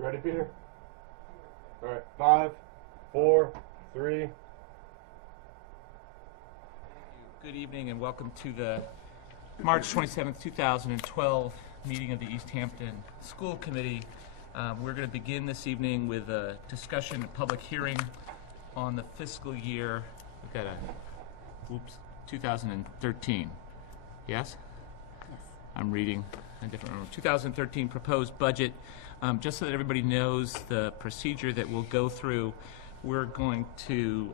You ready, Peter? All right, 5, 4, 3. Good evening and welcome to the March 27th, 2012 meeting of the Easthampton School Committee. We're going to begin this evening with a discussion, a public hearing on the fiscal year, we've got 2013. Yes? Yes. I'm reading a different room. 2013 proposed budget. Just so that everybody knows the procedure that we'll go through, we're going to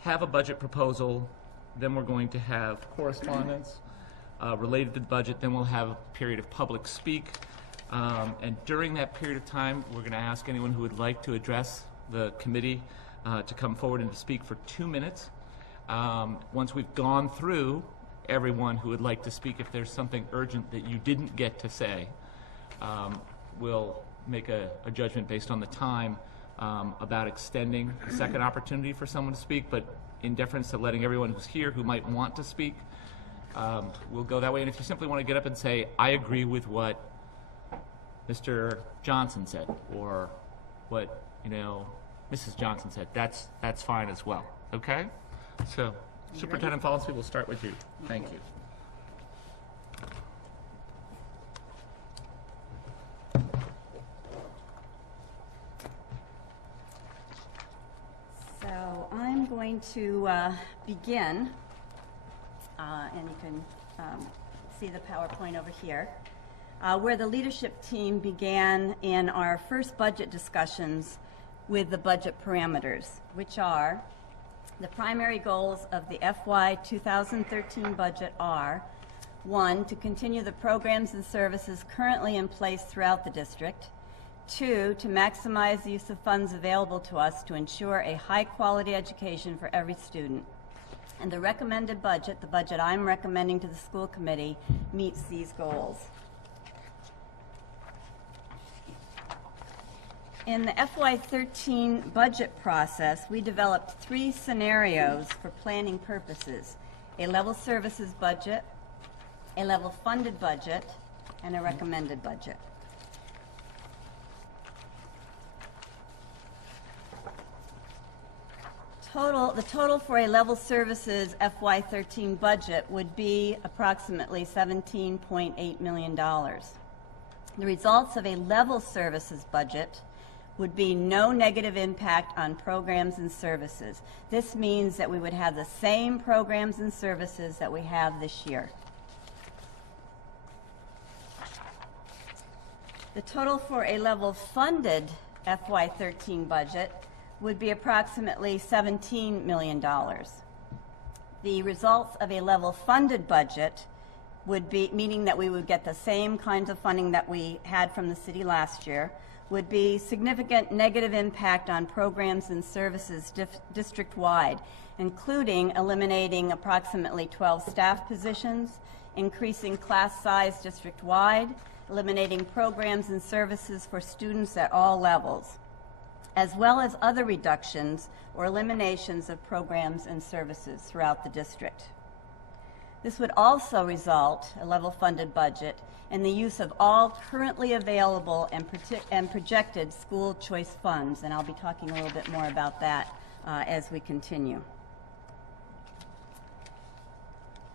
have a budget proposal, then we're going to have correspondence related to the budget, then we'll have a period of public speak, and during that period of time, we're going to ask anyone who would like to address the committee to come forward and to speak for 2 minutes. Once we've gone through everyone who would like to speak, if there's something urgent that you didn't get to say, we'll make a judgment based on the time about extending a second opportunity for someone to speak, but in deference to letting everyone who's here who might want to speak, we'll go that way. And if you simply want to get up and say, I agree with what Mr. Johnson said, or what, Mrs. Johnson said, that's fine as well. Okay? So, Superintendent Follansby, we'll start with you. Thank you. So I'm going to begin, and you can see the PowerPoint over here, where the leadership team began in our first budget discussions with the budget parameters, which are the primary goals of the FY 2013 budget are: 1, to continue the programs and services currently in place throughout the district; 2, to maximize the use of funds available to us to ensure a high-quality education for every student. And the recommended budget, the budget I'm recommending to the school committee, meets these goals. In the FY13 budget process, we developed 3 scenarios for planning purposes: a level services budget, a level funded budget, and a recommended budget. The total for a level services FY13 budget would be approximately $17.8 million. The results of a level services budget would be no negative impact on programs and services. This means that we would have the same programs and services that we have this year. The total for a level funded FY13 budget would be approximately $17 million. The results of a level funded budget would be, meaning that we would get the same kinds of funding that we had from the city last year, would be significant negative impact on programs and services district-wide, including eliminating approximately 12 staff positions, increasing class size district-wide, eliminating programs and services for students at all levels, as well as other reductions or eliminations of programs and services throughout the district. This would also result, a level funded budget, in the use of all currently available and projected school choice funds, and I'll be talking a little bit more about that as we continue.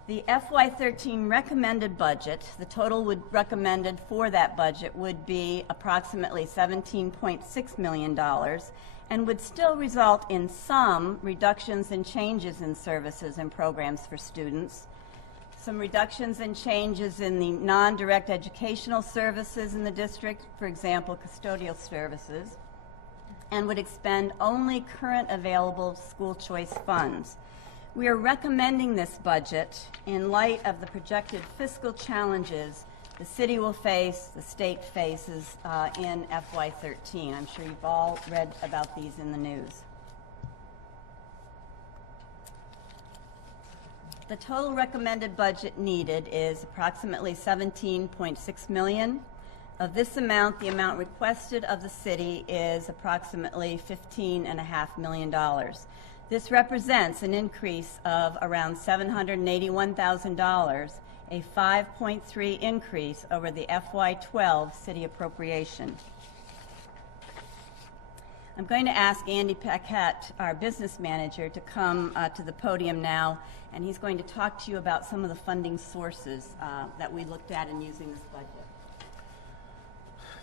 The FY13 recommended budget, the total recommended for that budget would be approximately $17.6 million, and would still result in some reductions and changes in services and programs for students, some reductions and changes in the non-direct educational services in the district, for example, custodial services, and would expend only current available school choice funds. We are recommending this budget in light of the projected fiscal challenges the city will face, the state faces in FY13. I'm sure you've all read about these in the news. The total recommended budget needed is approximately $17.6 million. Of this amount, the amount requested of the city is approximately $15.5 million. This represents an increase of around $781,000 a 5.3 increase over the FY12 city appropriation. I'm going to ask Andy Paquette, our business manager, to come to the podium now, and he's going to talk to you about some of the funding sources that we looked at in using this budget.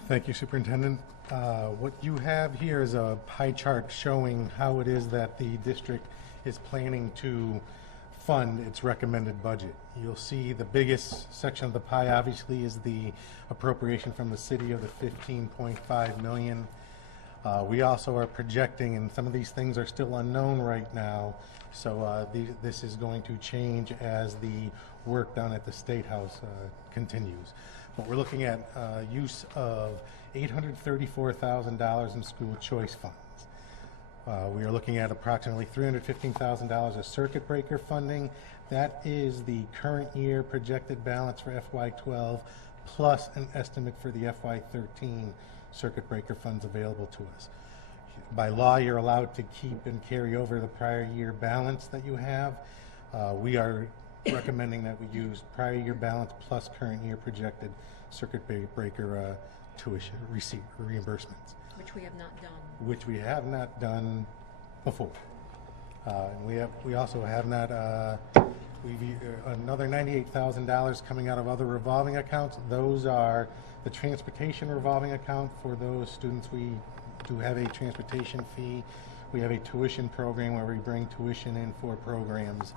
Thank you, Superintendent. What you have here is a pie chart showing how it is that the district is planning to fund its recommended budget. You'll see the biggest section of the pie obviously is the appropriation from the city of the $15.5 million. We also are projecting, and some of these things are still unknown right now, so this is going to change as the work done at the State House continues. But we're looking at use of $834,000 in school choice funds. We are looking at approximately $315,000 of circuit breaker funding. That is the current year projected balance for FY12 plus an estimate for the FY13 circuit breaker funds available to us. By law, you're allowed to keep and carry over the prior year balance that you have. We are recommending that we use prior year balance plus current year projected circuit breaker tuition receipt reimbursements. Which we have not done. Which we have not done before. We also have not, another $98,000 coming out of other revolving accounts. Those are the transportation revolving account for those students. We do have a transportation fee. We have a tuition program where we bring tuition in for programs.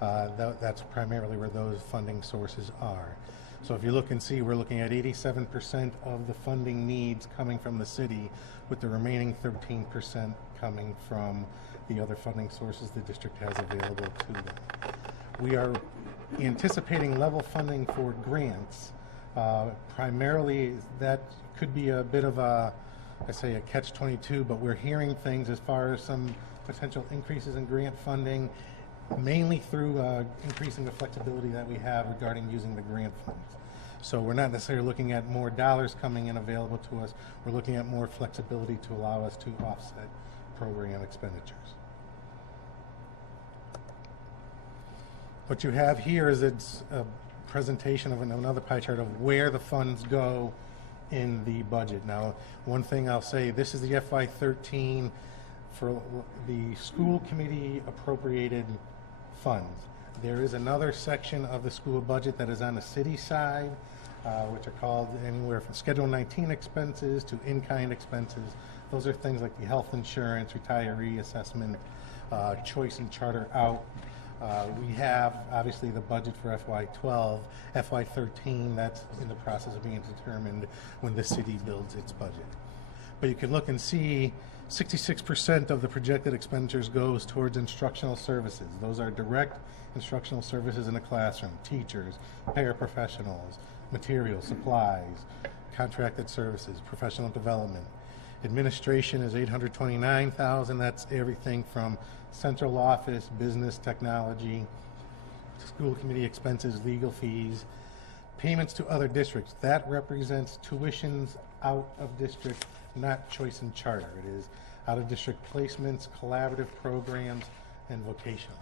That's primarily where those funding sources are. So if you look and see, we're looking at 87% of the funding needs coming from the city, with the remaining 13% coming from the other funding sources the district has available to them. We are anticipating level funding for grants. Primarily, that could be a bit of a, I say a catch-22, but we're hearing things as far as some potential increases in grant funding, mainly through increasing the flexibility that we have regarding using the grant funds. So we're not necessarily looking at more dollars coming in available to us. We're looking at more flexibility to allow us to offset program expenditures. What you have here is it's a presentation of another pie chart of where the funds go in the budget. Now, one thing I'll say, this is the FY13 for the school committee appropriated funds. There is another section of the school budget that is on the city side, which are called anywhere from Schedule 19 expenses to in-kind expenses. Those are things like the health insurance, retiree assessment, choice and charter out. We have, obviously, the budget for FY12. FY13, that's in the process of being determined when the city builds its budget. But you can look and see 66% of the projected expenditures goes towards instructional services. Those are direct instructional services in the classroom, teachers, paraprofessionals, materials, supplies, contracted services, professional development. Administration is $829,000. That's everything from central office, business, technology, school committee expenses, legal fees. Payments to other districts, that represents tuitions out of district, not choice and charter. It is out of district placements, collaborative programs, and vocational.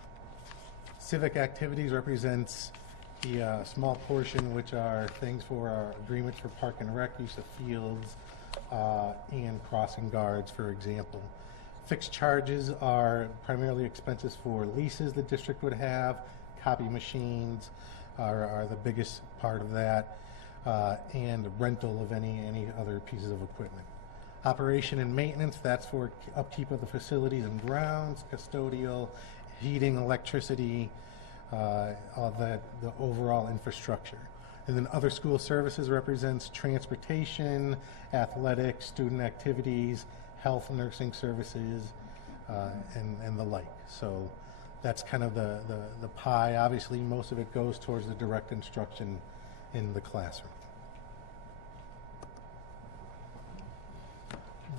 Civic activities represents the small portion, which are things for our agreements for park and rec, use of fields, and crossing guards, for example. Fixed charges are primarily expenses for leases the district would have. Copy machines are the biggest part of that, and rental of any other pieces of equipment. Operation and maintenance, that's for upkeep of the facilities and grounds, custodial, heating, electricity, all that, the overall infrastructure. And then other school services represents transportation, athletics, student activities, health, nursing services, and the like. So that's kind of the pie. Obviously, most of it goes towards the direct instruction in the classroom.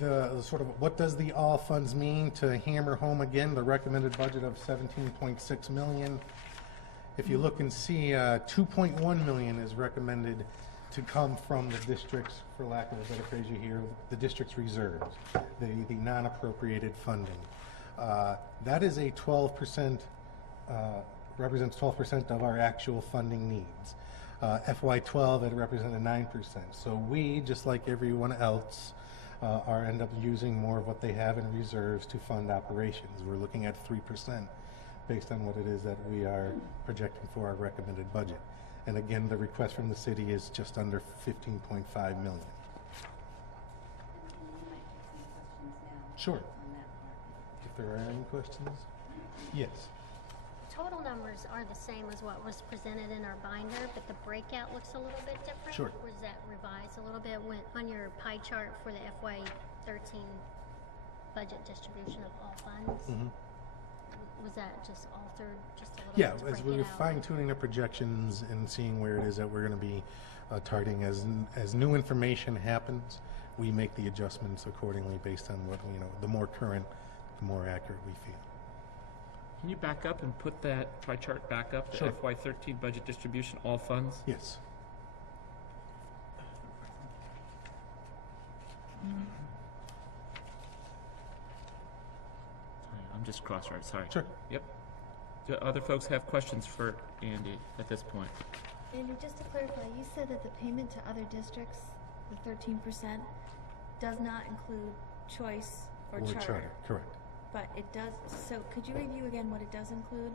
The sort of what does the all funds mean, to hammer home again the recommended budget of $17.6 million. If you look and see, $2.1 million is recommended to come from the district's, for lack of a better phrase you hear, the district's reserves, the non-appropriated funding. That is a 12% represents 12% of our actual funding needs. FY12, it represented 9%. So we, just like everyone else, are end up using more of what they have in reserves to fund operations. We're looking at 3% based on what it is that we are projecting for our recommended budget. And again, the request from the city is just under 15.5 million. Sure. If there are any questions? Yes. Total numbers are the same as what was presented in our binder, but the breakout looks a little bit different. Sure. Was that revised a little bit on your pie chart for the FY13 budget distribution of all funds? Mm-hmm. Was that just altered just a little Yeah, bit to as break we're it out? fine-tuning the projections and seeing where it is that we're going to be targeting, as new information happens, we make the adjustments accordingly based on what, the more current, the more accurate we feel. Can you back up and put that pie chart back up, the Sure. FY13 budget distribution, all funds? Yes. I'm just cross-eyed, sorry. Sure. Yep. Do other folks have questions for Andy at this point? Andy, just to clarify, you said that the payment to other districts, the 13%, does not include choice or charter. Correct. But it does, so could you review again what it does include?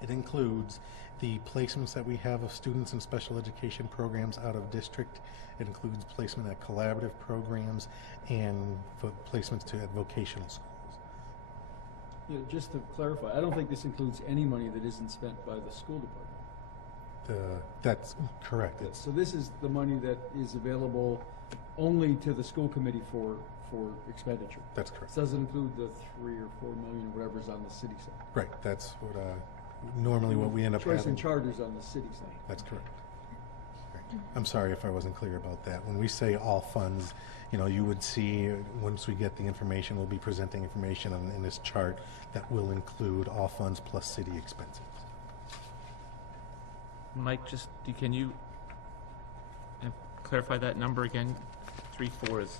It includes the placements that we have of students in special education programs out of district. It includes placement at collaborative programs and placements to at vocational schools. Yeah, just to clarify, I don't think this includes any money that isn't spent by the school department. That's correct. So this is the money that is available only to the school committee for expenditure. That's correct. This doesn't include the 3 or 4 million or whatever's on the city side. Right. That's what normally what we end up Choice having. and charters on the city side. That's correct. Right. I'm sorry if I wasn't clear about that. When we say all funds, you would see once we get the information, we'll be presenting information in this chart that will include all funds plus city expenses. Mike, can you clarify that number again? 3.4 is,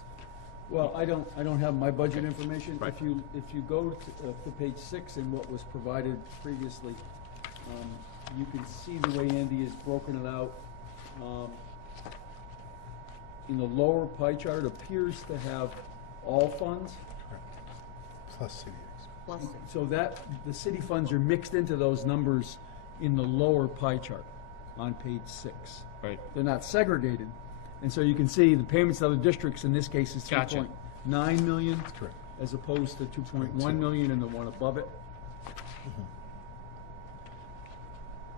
Well, I don't have my budget information. Right. If you go to page 6 in what was provided previously, you can see the way Andy has broken it out. In the lower pie chart, appears to have all funds. Correct. Plus city expenses. So that the city funds are mixed into those numbers in the lower pie chart on page 6. right, They're not segregated. And so you can see the payments to other districts in this case is Gotcha. 3.9 million. That's correct. As opposed to 2.1 2.2. million in the one above it.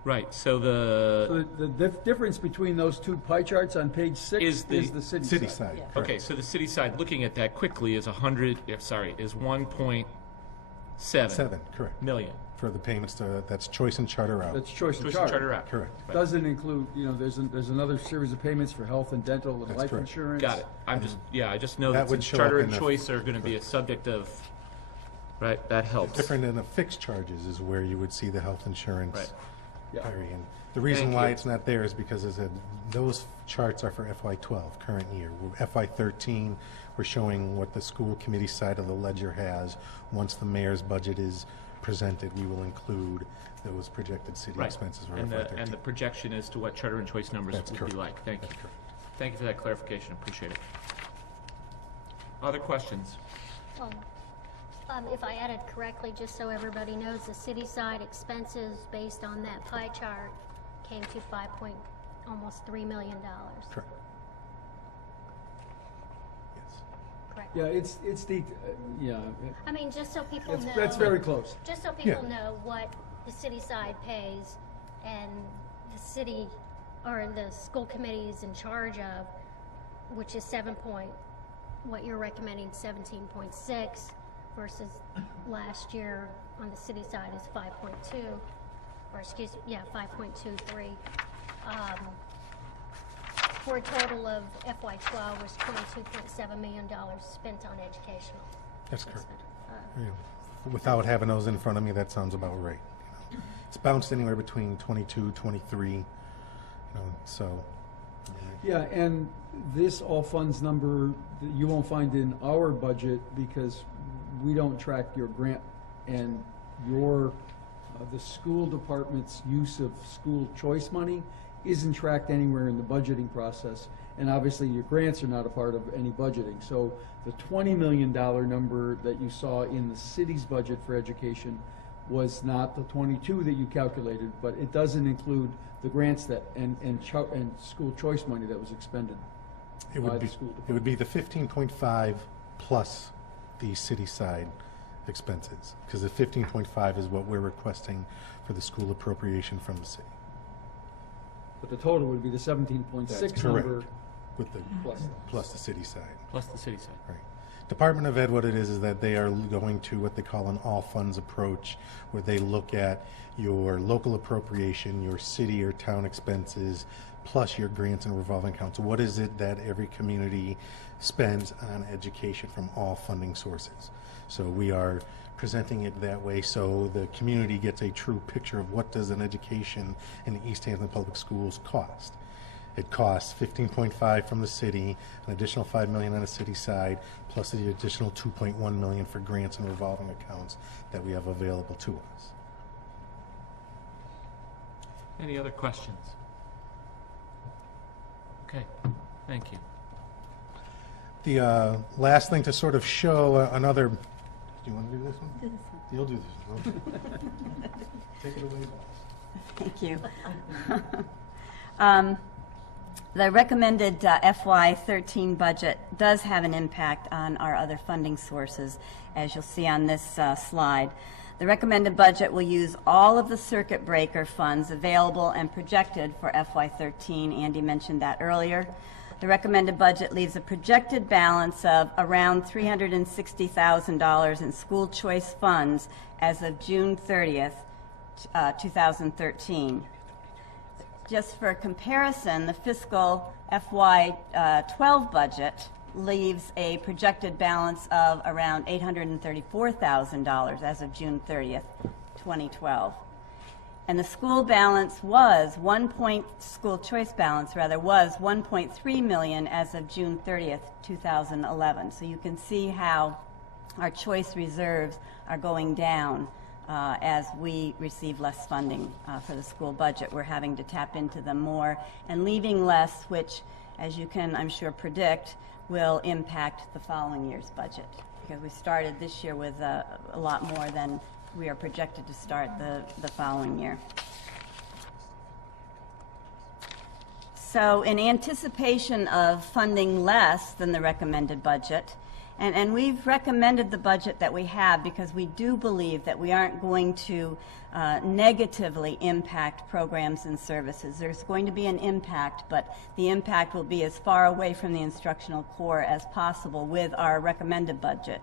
right, so So the difference between those two pie charts on page 6 Is the the city City side. side. Yeah. Correct. okay, so the city side, looking at that quickly, is 1.7 7, correct. million. For the payments that's choice and charter out. That's choice and Choice charter. and charter out. Correct. Right. Doesn't include, there's another series of payments for health and dental and That's life correct. insurance. Got it. I just know That that would since show charter up and in the- choice are gonna be a subject of, right, that helps. Different than the fixed charges is where you would see the health insurance. Right. Yeah. And the reason Thank why you. it's not there is because as those charts are for FY12, current year. FY13, we're showing what the school committee side of the ledger has. Once the mayor's budget is presented, we will include those projected city Right. expenses for And FY13. the projection as to what charter and choice numbers That's would correct. be like. Thank you. That's correct. Thank you for that clarification, appreciate it. Other questions? If I added correctly, just so everybody knows, the city side expenses based on that pie chart came to almost $3 million. Correct. Yes. Correct? Yeah, it's yeah. I mean, just so people know. That's very close. Just so people Yeah. know what the city side pays and the city, or the school committee is in charge of, which is what you're recommending, 17.6, versus last year on the city side is 5.2, or 5.23. For a total of FY12 was $22.7 million spent on educational. That's correct. Uh, Yeah. Without having those in front of me, that sounds about right. It's bounced anywhere between 22, 23, so. Yeah, and this all funds number you won't find in our budget because we don't track your grant and your the school department's use of school choice money isn't tracked anywhere in the budgeting process, and obviously your grants are not a part of any budgeting. So the $20 million number that you saw in the city's budget for education was not the 22 that you calculated, but it doesn't include the grants that and school choice money that was expended It by would the be, school it would department. be the 15.5 plus the city side expenses, because the 15.5 is what we're requesting for the school appropriation from the city. But the total would be the 17.6 number Correct, with the, plus. plus the city side. Plus the city side. Right. Department of Ed, what it is that they are going to what they call an all funds approach, where they look at your local appropriation, your city or town expenses, plus your grants and revolving accounts. What is it that every community spends on education from all funding sources? So we are presenting it that way so the community gets a true picture of what does an education in the Easthampton Public Schools cost. It costs 15.5 from the city, an additional 5 million on the city side, plus the additional 2.1 million for grants and revolving accounts that we have available to us. Any other questions? Okay, thank you. The last thing to sort of show another. Do you want to do this one? Do this one. You'll do this one. Okay. Take it away, boss. Thank you. The recommended FY13 budget does have an impact on our other funding sources, as you'll see on this slide. The recommended budget will use all of the circuit breaker funds available and projected for FY13. Andy mentioned that earlier. The recommended budget leaves a projected balance of around $360,000 in school choice funds as of June 30th, 2013. Just for comparison, the fiscal FY12 budget leaves a projected balance of around $834,000 as of June 30th, 2012. And the school balance was school choice balance rather was 1.3 million as of June 30th, 2011. So you can see how our choice reserves are going down as we receive less funding for the school budget. We're having to tap into them more and leaving less, which, as you can, I'm sure, predict, will impact the following year's budget. Because we started this year with a lot more than we are projected to start the following year. So in anticipation of funding less than the recommended budget, and we've recommended the budget that we have because we do believe that we aren't going to negatively impact programs and services. There's going to be an impact, but the impact will be as far away from the instructional core as possible with our recommended budget.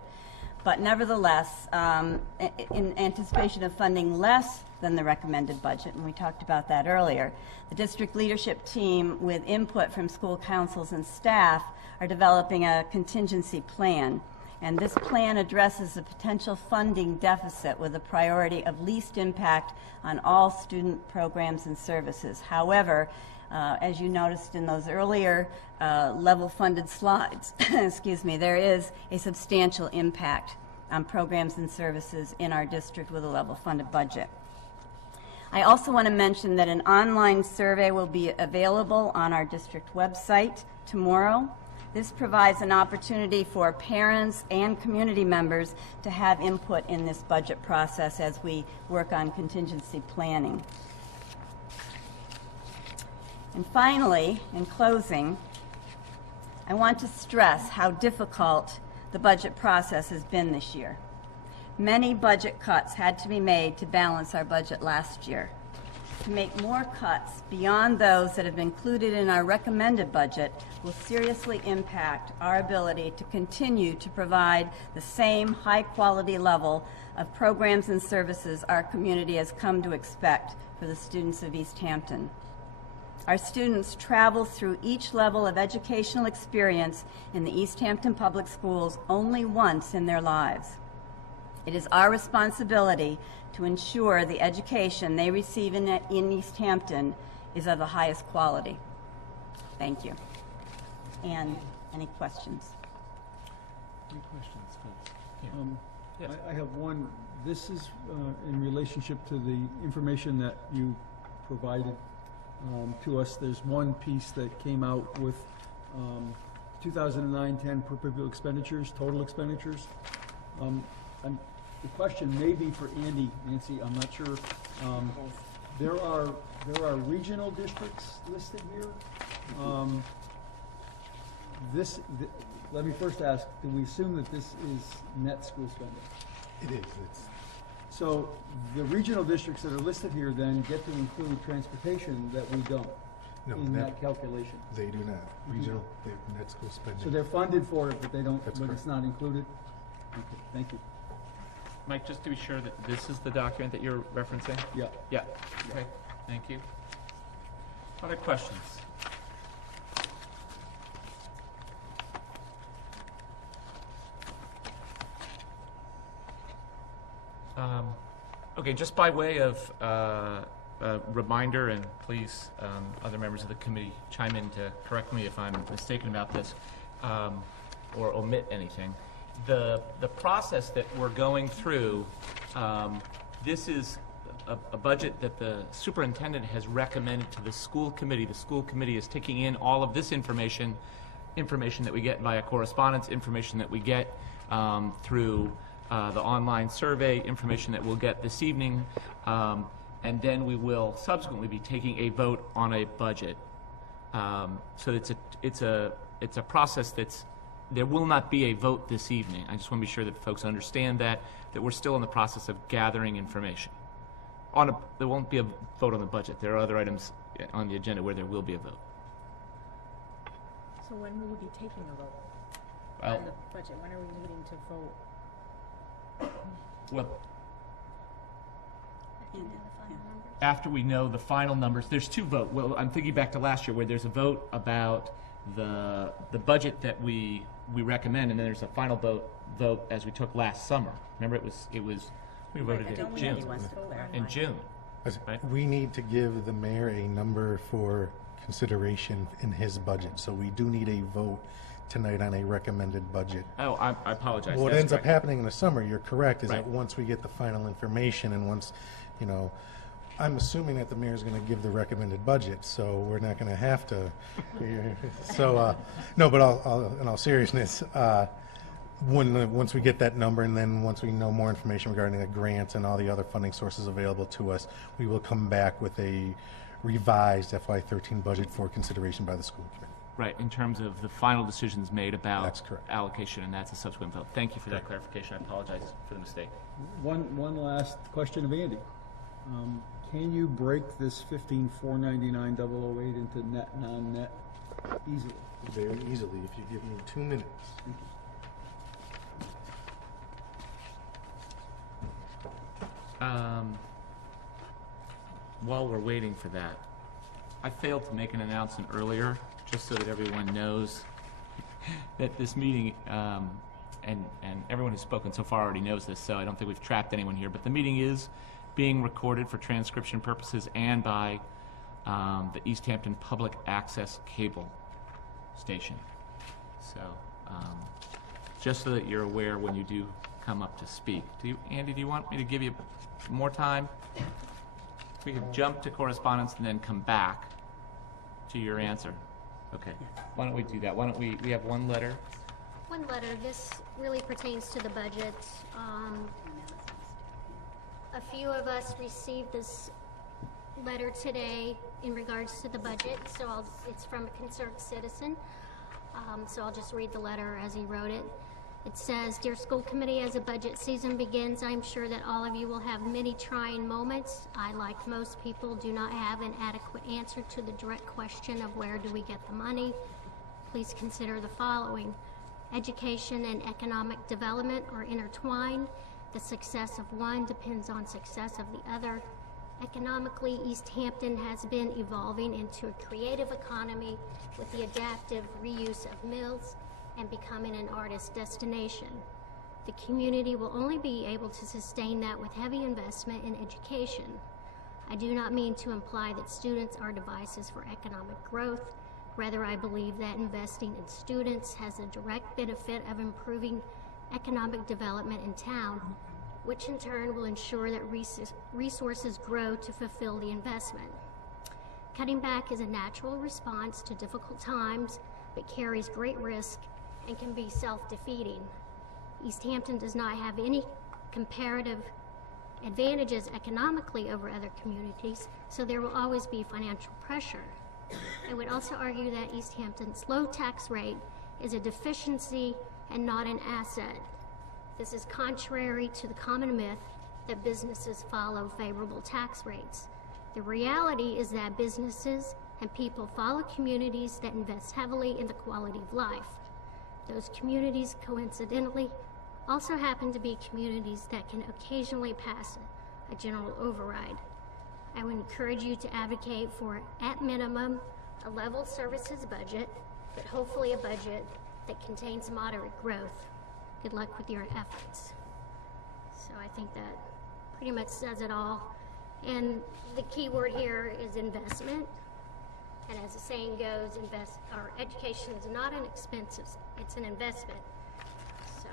But nevertheless, in anticipation of funding less than the recommended budget, and we talked about that earlier, the district leadership team, with input from school councils and staff, are developing a contingency plan. And this plan addresses the potential funding deficit with a priority of least impact on all student programs and services. However, as you noticed in those earlier level-funded slides, excuse me, there is a substantial impact on programs and services in our district with a level-funded budget. I also want to mention that an online survey will be available on our district website tomorrow. This provides an opportunity for parents and community members to have input in this budget process as we work on contingency planning. And finally, in closing, I want to stress how difficult the budget process has been this year. Many budget cuts had to be made to balance our budget last year. To make more cuts beyond those that have been included in our recommended budget will seriously impact our ability to continue to provide the same high-quality level of programs and services our community has come to expect for the students of Easthampton. Our students travel through each level of educational experience in the Easthampton Public Schools only once in their lives. It is our responsibility to ensure the education they receive in Easthampton is of the highest quality. Thank you. And any questions? Any questions, folks? Here. I have one This is in relationship to the information that you provided to us. There's one piece that came out with 2009-10 per pupil expenditures, total expenditures. The question may be for Andy, Nancy, I'm not sure. There are regional districts listed here. Let me first ask, do we assume that this is net school spending? It is. It's So the regional districts that are listed here then get to include transportation that we don't No, in that- that calculation. They do not. Regional, they're net school spending. So they're funded for it, but they don't, That's but correct. it's not included? Okay, thank you. Mike, just to be sure that this is the document that you're referencing? Yeah. Yeah, okay, thank you. Other questions? Okay, just by way of a reminder, and please, other members of the committee chime in to correct me if I'm mistaken about this, or omit anything. The process that we're going through, this is a budget that the superintendent has recommended to the school committee. The school committee is taking in all of this information that we get via correspondence, information that we get through the online survey, information that we'll get this evening, and then we will subsequently be taking a vote on a budget. So it's a process that's, there will not be a vote this evening. I just want to be sure that folks understand that we're still in the process of gathering information. There won't be a vote on the budget. There are other items on the agenda where there will be a vote. So when will we be taking a vote Well, on the budget? When are we needing to vote? well, I can know the final numbers. after we know the final numbers, there's two votes. Well, I'm thinking back to last year where there's a vote about the budget that we recommend, and then there's a final vote as we took last summer. Remember, we voted in Don't we June. need to clarify? In June. Right. We need to give the mayor a number for consideration in his budget, so we do need a vote tonight on a recommended budget. Oh, I apologize. What That's ends up correct. happening in the summer, you're correct, is that Right. once we get the final information and once, I'm assuming that the mayor's going to give the recommended budget, so we're not going to have to. No, but in all seriousness, once we get that number and then once we know more information regarding the grants and all the other funding sources available to us, we will come back with a revised FY13 budget for consideration by the school committee. Right, in terms of the final decisions made about That's correct. allocation, and that's a subsequent vote. Thank you for that clarification. I apologize for the mistake. One last question of Andy. Can you break this 15,499,008 into net, non-net easily? Very easily, if you give me 2 minutes. Thank you. While we're waiting for that, I failed to make an announcement earlier, just so that everyone knows that this meeting, and everyone who's spoken so far already knows this, so I don't think we've trapped anyone here, but the meeting is being recorded for transcription purposes and by the Easthampton Public Access Cable Station. So, just so that you're aware when you do come up to speak. Andy, do you want me to give you more time? We could jump to correspondence and then come back to your answer. Okay, why don't we do that? Why don't we have one letter? One letter, this really pertains to the budget. A few of us received this letter today in regards to the budget, so it's from a concerned citizen. So I'll just read the letter as he wrote it. It says, "Dear school committee, as the budget season begins, I'm sure that all of you will have many trying moments. I, like most people, do not have an adequate answer to the direct question of where do we get the money. Please consider the following. Education and economic development are intertwined. The success of one depends on success of the other. Economically, Easthampton has been evolving into a creative economy with the adaptive reuse of mills and becoming an artist destination. The community will only be able to sustain that with heavy investment in education. I do not mean to imply that students are devices for economic growth. Rather, I believe that investing in students has a direct benefit of improving economic development in town. which in turn will ensure that resources grow to fulfill the investment. Cutting back is a natural response to difficult times, but carries great risk and can be self-defeating. Easthampton does not have any comparative advantages economically over other communities, so there will always be financial pressure. I would also argue that Easthampton's low tax rate is a deficiency and not an asset. This is contrary to the common myth that businesses follow favorable tax rates. The reality is that businesses and people follow communities that invest heavily in the quality of life. Those communities, coincidentally, also happen to be communities that can occasionally pass a general override. I would encourage you to advocate for, at minimum, a level services budget, but hopefully a budget that contains moderate growth. Good luck with your efforts. So I think that pretty much says it all. And the key word here is investment. And as the saying goes, education is not an expense, it's an investment. So.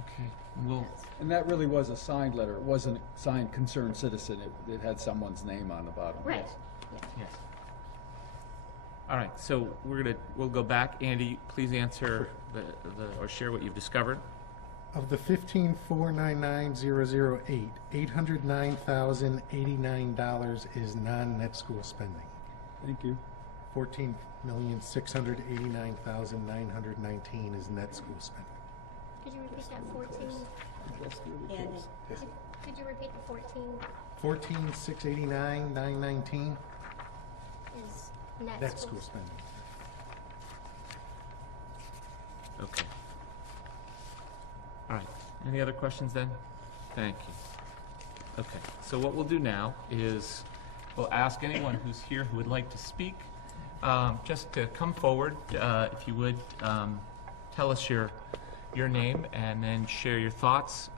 Okay, well, And that really was a signed letter. It wasn't signed concerned citizen. It had someone's name on the bottom. Right. yes. All right, so we'll go back. Andy, please answer or share what you've discovered. Of the 15,499,008, $809,089 is non-net school spending. Thank you. 14,689,919 is net school spending. Could you repeat that 14? Andy. Could you repeat the 14 14,689,919 is net net school spending. Okay. All right, any other questions then? Thank you. Okay, so what we'll do now is we'll ask anyone who's here who would like to speak just to come forward, if you would, tell us your name and then share your thoughts.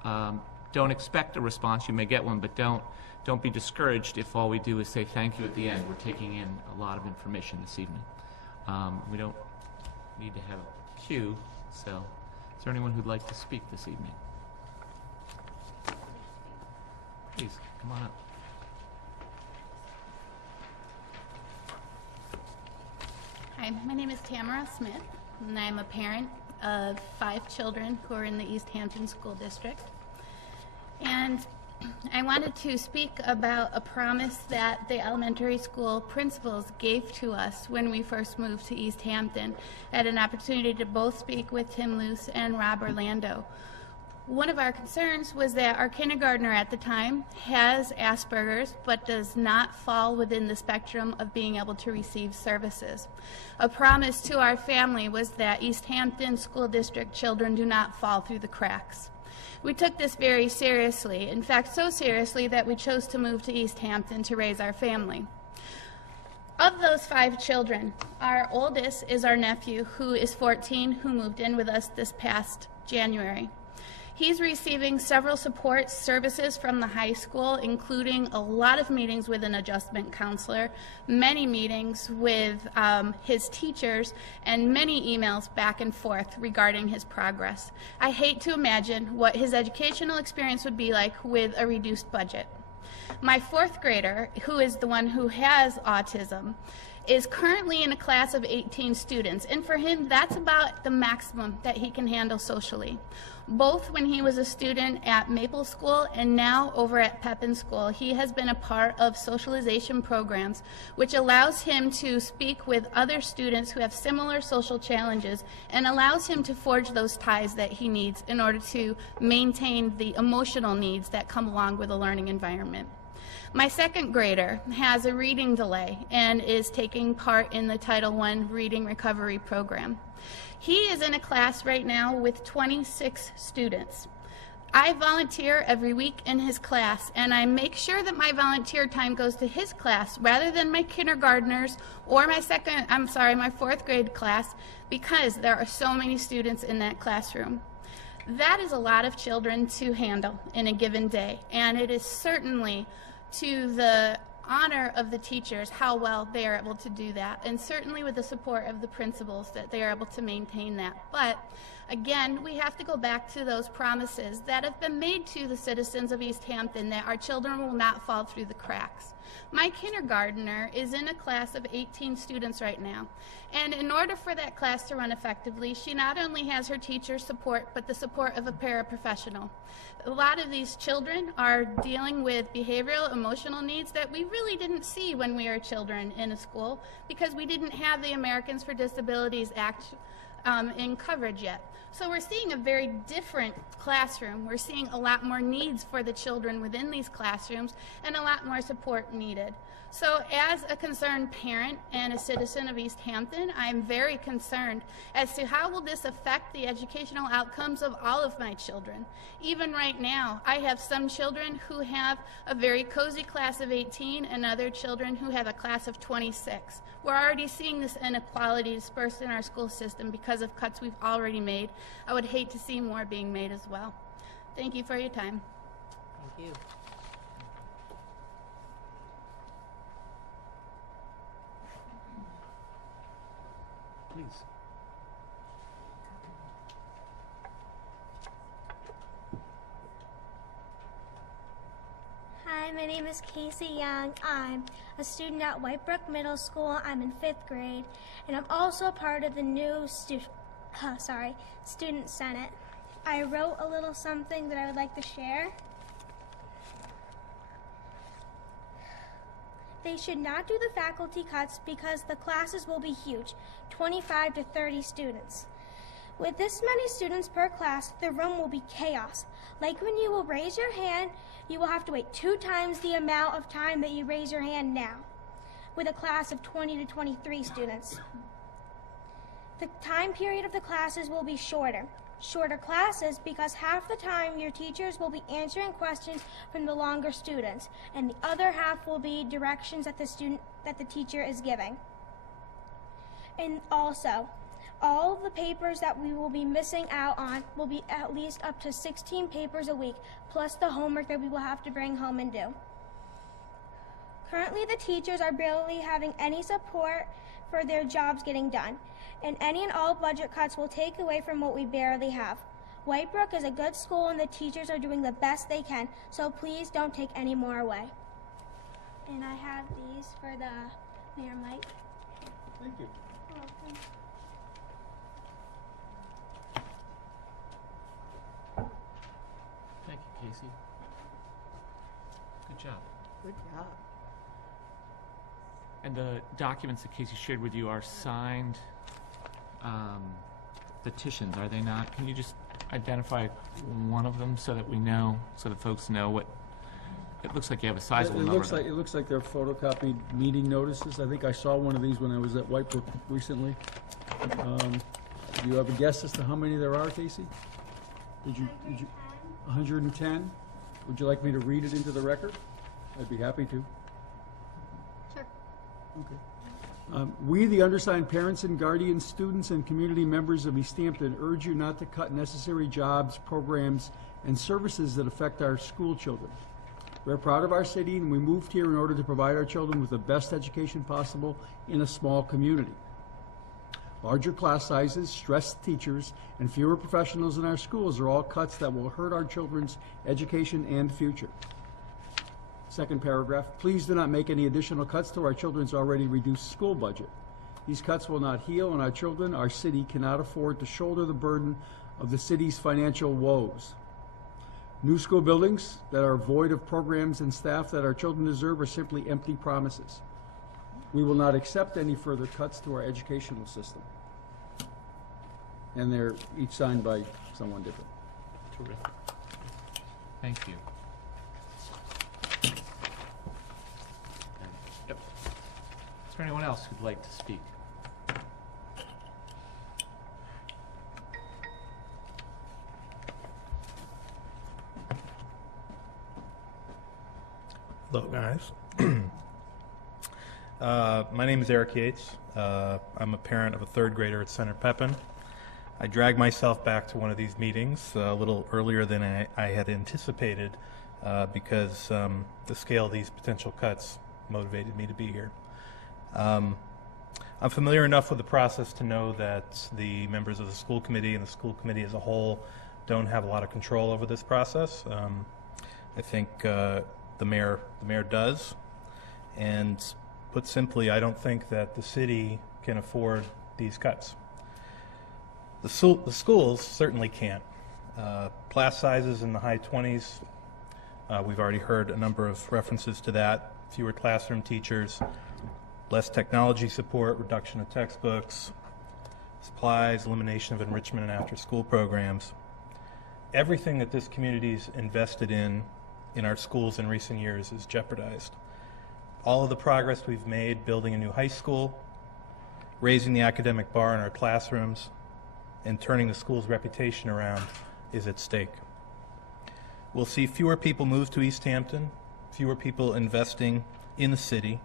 Don't expect a response. You may get one, but don't be discouraged if all we do is say thank you at the end. We're taking in a lot of information this evening. We don't need to have a queue, so is there anyone who'd like to speak this evening? Please, come on up. Hi, my name is Tamara Smith, and I'm a parent of 5 children who are in the Easthampton School District. And I wanted to speak about a promise that the elementary school principals gave to us when we first moved to Easthampton. I had an opportunity to both speak with Tim Luce and Rob Orlando. One of our concerns was that our kindergartner at the time has Asperger's but does not fall within the spectrum of being able to receive services. A promise to our family was that Easthampton School District children do not fall through the cracks. We took this very seriously, in fact so seriously that we chose to move to Easthampton to raise our family. Of those 5 children, our oldest is our nephew, who is 14, who moved in with us this past January. He's receiving several support services from the high school, including a lot of meetings with an adjustment counselor, many meetings with his teachers, and many emails back and forth regarding his progress. I hate to imagine what his educational experience would be like with a reduced budget. My 4th grader, who is the one who has autism, is currently in a class of 18 students, and for him that's about the maximum that he can handle socially. Both when he was a student at Maple School and now over at Pepin School, he has been a part of socialization programs, which allows him to speak with other students who have similar social challenges and allows him to forge those ties that he needs in order to maintain the emotional needs that come along with a learning environment. My 2nd grader has a reading delay and is taking part in the Title I Reading Recovery Program. He is in a class right now with 26 students. I volunteer every week in his class, and I make sure that my volunteer time goes to his class rather than my kindergartners or my 4th grade class, because there are so many students in that classroom. That is a lot of children to handle in a given day, and it is certainly to the honor of the teachers, how well they are able to do that, and certainly with the support of the principals that they are able to maintain that. But again, we have to go back to those promises that have been made to the citizens of Easthampton that our children will not fall through the cracks. My kindergartner is in a class of 18 students right now, and in order for that class to run effectively, she not only has her teacher support, but the support of a paraprofessional. A lot of these children are dealing with behavioral, emotional needs that we really didn't see when we were children in a school because we didn't have the Americans for Disabilities Act in coverage yet. So we're seeing a very different classroom. We're seeing a lot more needs for the children within these classrooms and a lot more support needed. So as a concerned parent and a citizen of Easthampton, I'm very concerned as to how will this affect the educational outcomes of all of my children. Even right now, I have some children who have a very cozy class of 18 and other children who have a class of 26. We're already seeing this inequality dispersed in our school system because of cuts we've already made. I would hate to see more being made as well. Thank you for your time. Thank you. Please. Hi, my name is Casey Young. I'm a student at Whitebrook Middle School. I'm in 5th grade, and I'm also a part of the new Student Senate. I wrote a little something that I would like to share. They should not do the faculty cuts because the classes will be huge, 25 to 30 students. With this many students per class, the room will be chaos. Like when you will raise your hand, you will have to wait 2 times the amount of time that you raise your hand now, with a class of 20 to 23 students. The time period of the classes will be shorter. Shorter classes because half the time your teachers will be answering questions from the longer students, and the other half will be directions that the teacher is giving. And also, all the papers that we will be missing out on will be at least up to 16 papers a week, plus the homework that we will have to bring home and do. Currently, the teachers are barely having any support for their jobs getting done, and any and all budget cuts will take away from what we barely have. Whitebrook is a good school and the teachers are doing the best they can, so please don't take any more away. And I have these for the Mayor Mike. Thank you. You're welcome. Thank you, Casey. Good job. Good job. And the documents that Casey shared with you are signed petitions, are they not? Can you just identify one of them so that we know, so that folks know what, it looks like you have a sizable number of them. It looks like they're photocopied meeting notices. I think I saw one of these when I was at Whitebrook recently. Do you have a guess as to how many there are, Casey? Did you 110? Would you like me to read it into the record? I'd be happy to. Sure. Okay. We, the undersigned parents and guardians, students, and community members of Easthampton, urge you not to cut necessary jobs, programs, and services that affect our school children. We're proud of our city, and we moved here in order to provide our children with the best education possible in a small community. Larger class sizes, stressed teachers, and fewer professionals in our schools are all cuts that will hurt our children's education and future. Second paragraph, please do not make any additional cuts to our children's already reduced school budget. These cuts will not heal, and our children, our city, cannot afford to shoulder the burden of the city's financial woes. New school buildings that are void of programs and staff that our children deserve are simply empty promises. We will not accept any further cuts to our educational system. And they're each signed by someone different. Terrific. Thank you. Yep. Is there anyone else who'd like to speak? Hello, guys. My name is Eric Yates. I'm a parent of a 3rd grader at Center Pepin. I dragged myself back to one of these meetings a little earlier than I had anticipated because the scale of these potential cuts motivated me to be here. I'm familiar enough with the process to know that the members of the school committee and the school committee as a whole don't have a lot of control over this process. I think the mayor does, and put simply, I don't think that the city can afford these cuts. The schools certainly can't. Class sizes in the high 20s, we've already heard a number of references to that. Fewer classroom teachers, less technology support, reduction of textbooks, supplies, elimination of enrichment and after-school programs. Everything that this community's invested in our schools in recent years is jeopardized. All of the progress we've made building a new high school, raising the academic bar in our classrooms, and turning the school's reputation around is at stake. We'll see fewer people move to Easthampton, fewer people investing in the city,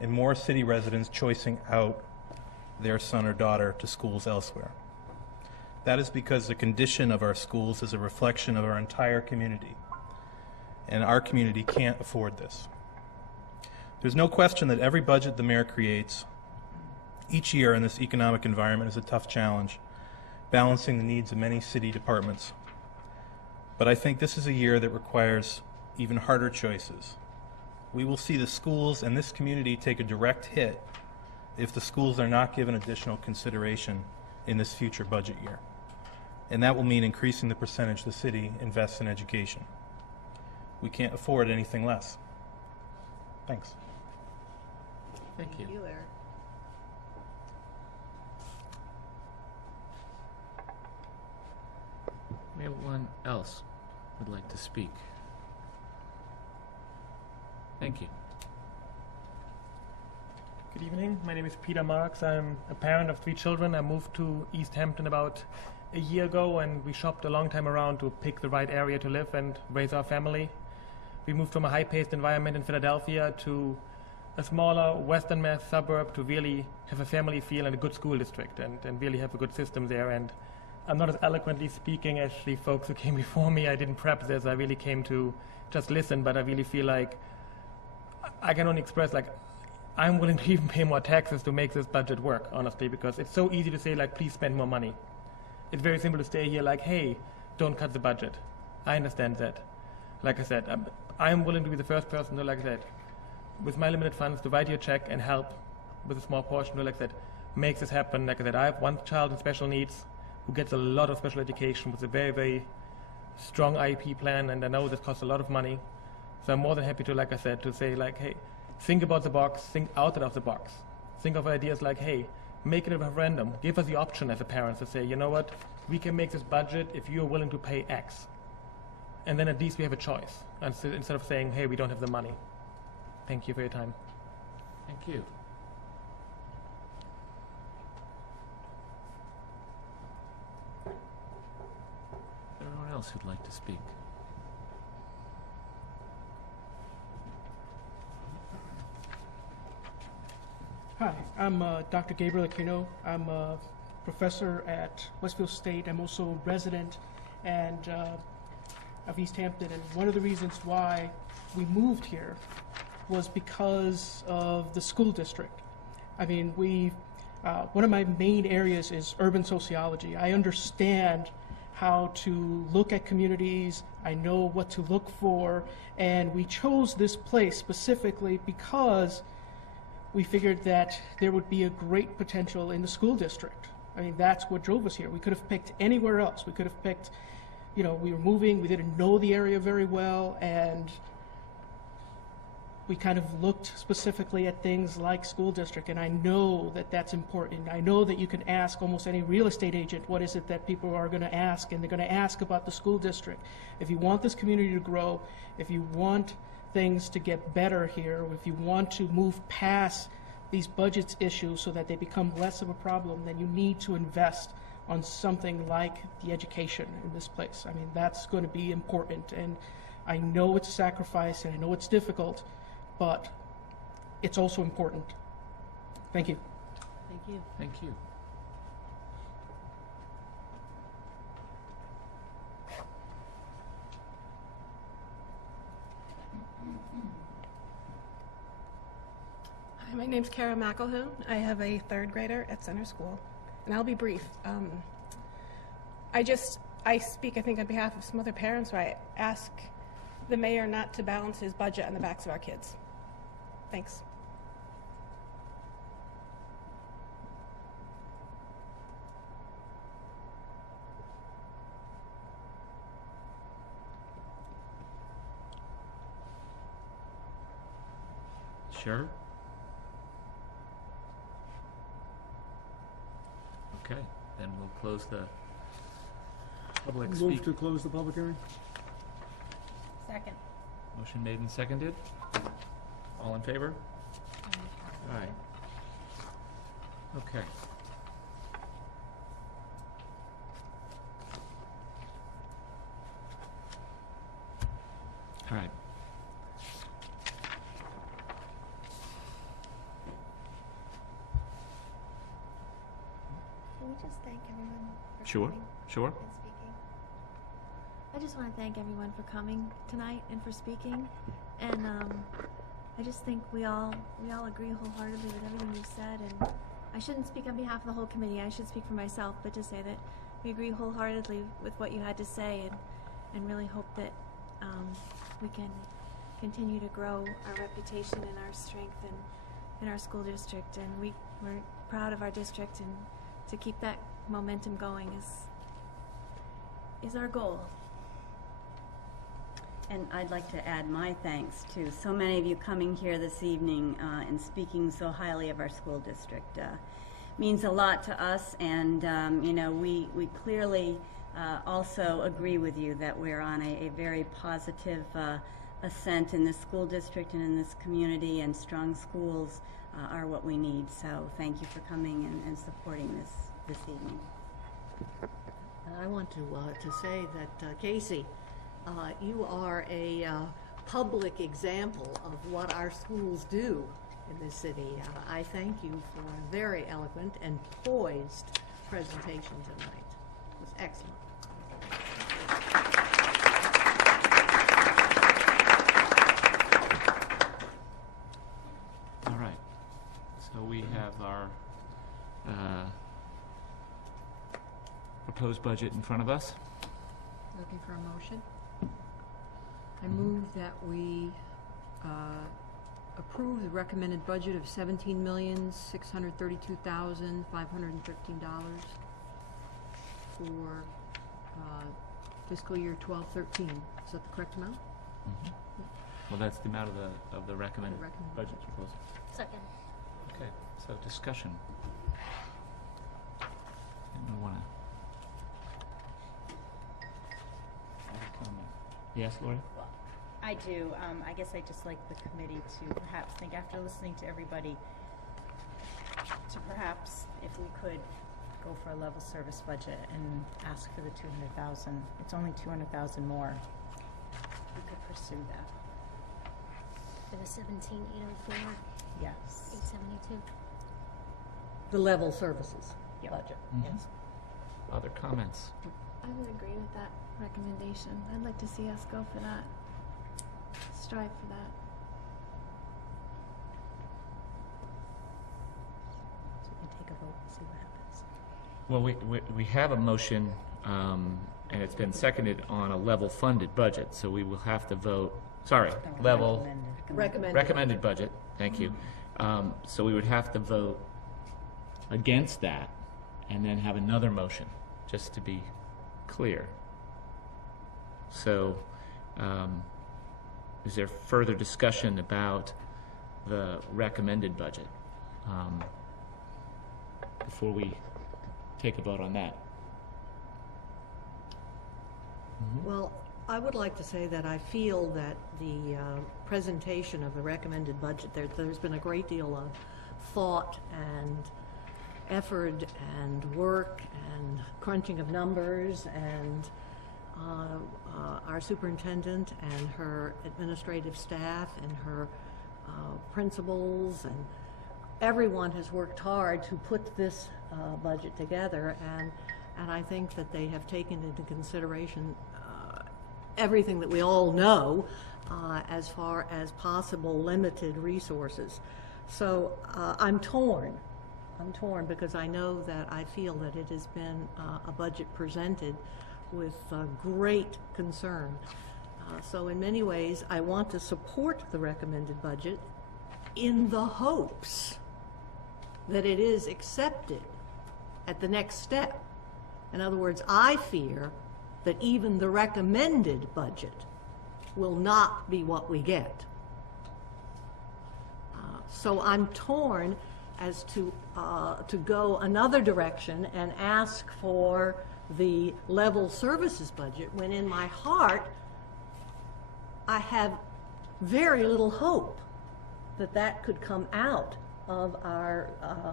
and more city residents choicing out their son or daughter to schools elsewhere. That is because the condition of our schools is a reflection of our entire community, and our community can't afford this. There's no question that every budget the mayor creates each year in this economic environment is a tough challenge, balancing the needs of many city departments. But I think this is a year that requires even harder choices. We will see the schools and this community take a direct hit if the schools are not given additional consideration in this future budget year. And that will mean increasing the percentage the city invests in education. We can't afford anything less. Thanks. Thank you. Eric. Anyone else would like to speak? Thank you. Good evening. My name is Peter Marks. I'm a parent of 3 children. I moved to Easthampton about a year ago, and we shopped a long time around to pick the right area to live and raise our family. We moved from a high-paced environment in Philadelphia to a smaller Western Mass suburb to really have a family feel and a good school district and really have a good system there. And I'm not as eloquently speaking as the folks who came before me. I didn't prep this. I really came to just listen, but I really feel like I can only express, like, I'm willing to even pay more taxes to make this budget work, honestly, because it's so easy to say, like, please spend more money. It's very simple to stay here like, hey, don't cut the budget. I understand that. Like I said, I'm willing to be the first person to, like I said, with my limited funds, to write you a check and help with a small portion to, like I said, make this happen. Like I said, I have one child in special needs who gets a lot of special education with a very, very strong IEP plan, and I know this costs a lot of money. So I'm more than happy to, like I said, to say, like, hey, think about the box, think out of the box. Think of ideas like, hey, make it a referendum. Give us the option as a parent to say, you know what, we can make this budget if you're willing to pay X. And then at least we have a choice, instead of saying, hey, we don't have the money. Thank you for your time. Thank you. Anyone else who'd like to speak? Hi, I'm Dr. Gabriel Aquino. I'm a professor at Westfield State. I'm also a resident and of Easthampton. And one of the reasons why we moved here was because of the school district. I mean, one of my main areas is urban sociology. I understand how to look at communities. I know what to look for. And we chose this place specifically because we figured that there would be a great potential in the school district. I mean, that's what drove us here. We could have picked anywhere else. We could have picked, we were moving, we didn't know the area very well, and we kind of looked specifically at things like school district, and I know that that's important. I know that you can ask almost any real estate agent, what is it that people are going to ask, and they're going to ask about the school district. If you want this community to grow, if you want things to get better here, if you want to move past these budgets issues so that they become less of a problem, then you need to invest on something like the education in this place. I mean, that's going to be important, and I know it's a sacrifice and I know it's difficult, but it's also important. Thank you. Thank you. Thank you. My name's Kara McElhoon. I have a third grader at Center School, and I'll be brief. I speak, I think, on behalf of some other parents where I ask the mayor not to balance his budget on the backs of our kids. Thanks. Sure. Okay, then we'll close the public Move speak. to close the public hearing? Second. Motion made and seconded. All in favor? Aye. Okay. All right. Can we just thank everyone for Sure, coming sure. and speaking? I just want to thank everyone for coming tonight and for speaking. And I just think we all agree wholeheartedly with everything you said. And I shouldn't speak on behalf of the whole committee. I should speak for myself, but to say that we agree wholeheartedly with what you had to say, and really hope that we can continue to grow our reputation and our strength in our school district. And we're proud of our district, and to keep that momentum going is our goal. And I'd like to add my thanks to so many of you coming here this evening and speaking so highly of our school district. Means a lot to us, and you know, we clearly also agree with you that we're on a very positive ascent in this school district and in this community, and strong schools are what we need. So thank you for coming and supporting this evening. And I want to say that, Casey, you are a public example of what our schools do in this city. I thank you for a very eloquent and poised presentation tonight. It was excellent. All right. So we have our proposed budget in front of us. Looking for a motion? I move that we approve the recommended budget of $17,632,513 for fiscal year 12-13. Is that the correct amount? Mhm. Well, that's the amount of the recommended Recommended. budget proposal. Second. Okay, so discussion. Anyone want to? Yes, Lori? I do. I guess I just like the committee to perhaps think, after listening to everybody, to perhaps, if we could, go for a level service budget and ask for the 200,000. It's only 200,000 more. We could pursue that. For the 17,804, Yes. 872. The level services Yep. budget. Mhm. Yes. Other comments? I would agree with that recommendation. I'd like to see us go for that. Strive for that. So we can take a vote and see what happens. Well, we have a motion, and it's been seconded on a level funded budget, so we will have to vote, level recommended budget, thank you. So we would have to vote against that and then have another motion, just to be clear. So, is there further discussion about the recommended budget before we take a vote on that? Well, I would like to say that I feel that the presentation of the recommended budget, there's been a great deal of thought and effort and work and crunching of numbers, and our superintendent and her administrative staff and her principals and everyone has worked hard to put this budget together, and I think that they have taken into consideration everything that we all know as far as possible limited resources. So I'm torn. I'm torn because I know that I feel that it has been a budget presented with great concern. So in many ways, I want to support the recommended budget in the hopes that it is accepted at the next step. In other words, I fear that even the recommended budget will not be what we get. So I'm torn as to go another direction and ask for the level services budget, when in my heart I have very little hope that that could come out of our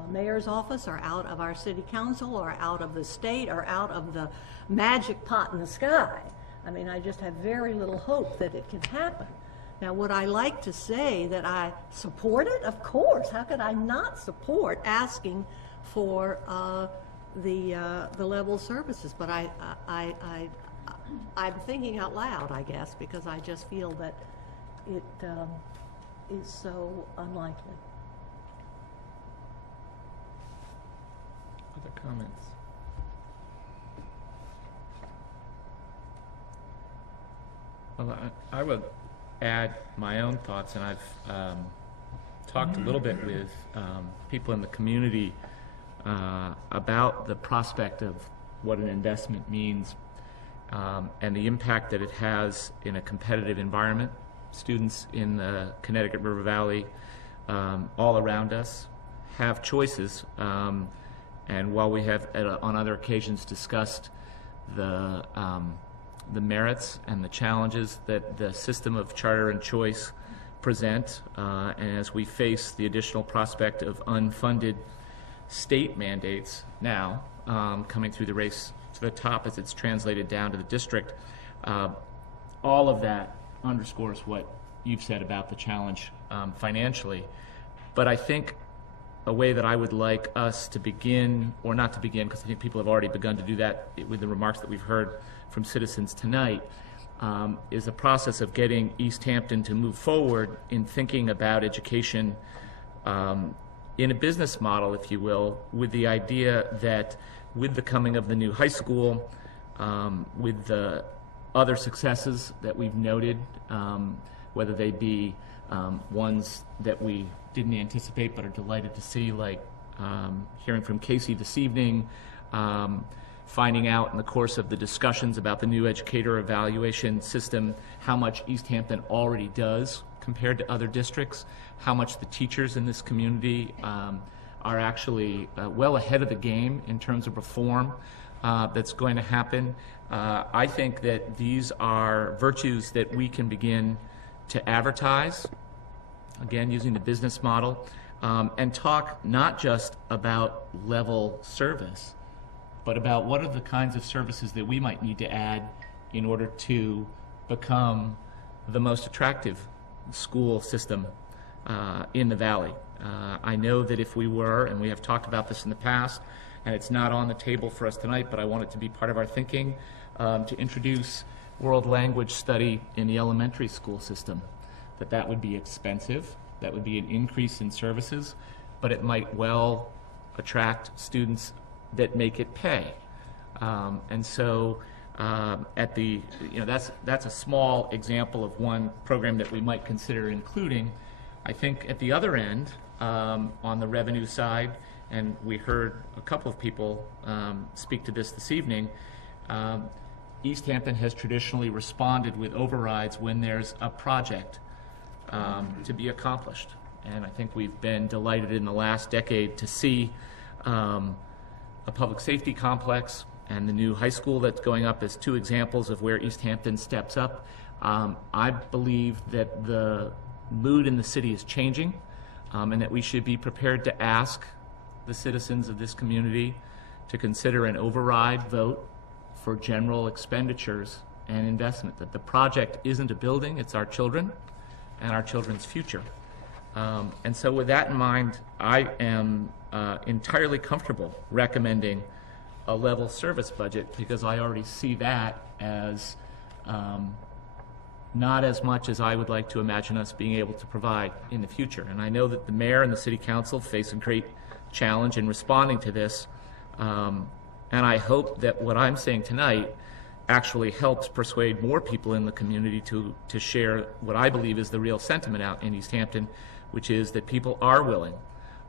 mayor's office or out of our city council or out of the state or out of the magic pot in the sky. I mean, I just have very little hope that it can happen. Now, would I like to say that I support it? Of course. How could I not support asking for the level services? But I'm thinking out loud, I guess, because I just feel that it is so unlikely. Other comments? Well, I would add my own thoughts, and I've talked a little bit with people in the community about the prospect of what an investment means and the impact that it has in a competitive environment. Students in the Connecticut River Valley all around us have choices, and while we have on other occasions discussed the merits and the challenges that the system of charter and choice present, and as we face the additional prospect of unfunded state mandates now coming through the race to the top as it's translated down to the district, all of that underscores what you've said about the challenge financially. But I think a way that I would like us to begin, or not to begin, because I think people have already begun to do that with the remarks that we've heard from citizens tonight, is a process of getting Easthampton to move forward in thinking about education in a business model, if you will, with the idea that with the coming of the new high school, with the other successes that we've noted, whether they be ones that we didn't anticipate but are delighted to see, like hearing from Casey this evening, finding out in the course of the discussions about the new educator evaluation system how much Easthampton already does compared to other districts, how much the teachers in this community are actually well ahead of the game in terms of reform that's going to happen. I think that these are virtues that we can begin to advertise, again, using the business model, and talk not just about level service, but about what are the kinds of services that we might need to add in order to become the most attractive school system in the Valley. I know that if we were, and we have talked about this in the past, and it's not on the table for us tonight, but I want it to be part of our thinking, to introduce world language study in the elementary school system, that would be expensive, that would be an increase in services, but it might well attract students that make it pay. And so at the, that's a small example of one program that we might consider including. I think at the other end, on the revenue side, and we heard a couple of people speak to this evening, Easthampton has traditionally responded with overrides when there's a project to be accomplished. And I think we've been delighted in the last decade to see a public safety complex and the new high school that's going up as two examples of where Easthampton steps up. I believe that the mood in the city is changing, and that we should be prepared to ask the citizens of this community to consider an override vote for general expenditures and investment, that the project isn't a building, it's our children and our children's future. And so with that in mind, I am entirely comfortable recommending a level service budget, because I already see that as not as much as I would like to imagine us being able to provide in the future. And I know that the mayor and the city council face a great challenge in responding to this. And I hope that what I'm saying tonight actually helps persuade more people in the community to share what I believe is the real sentiment out in Easthampton, which is that people are willing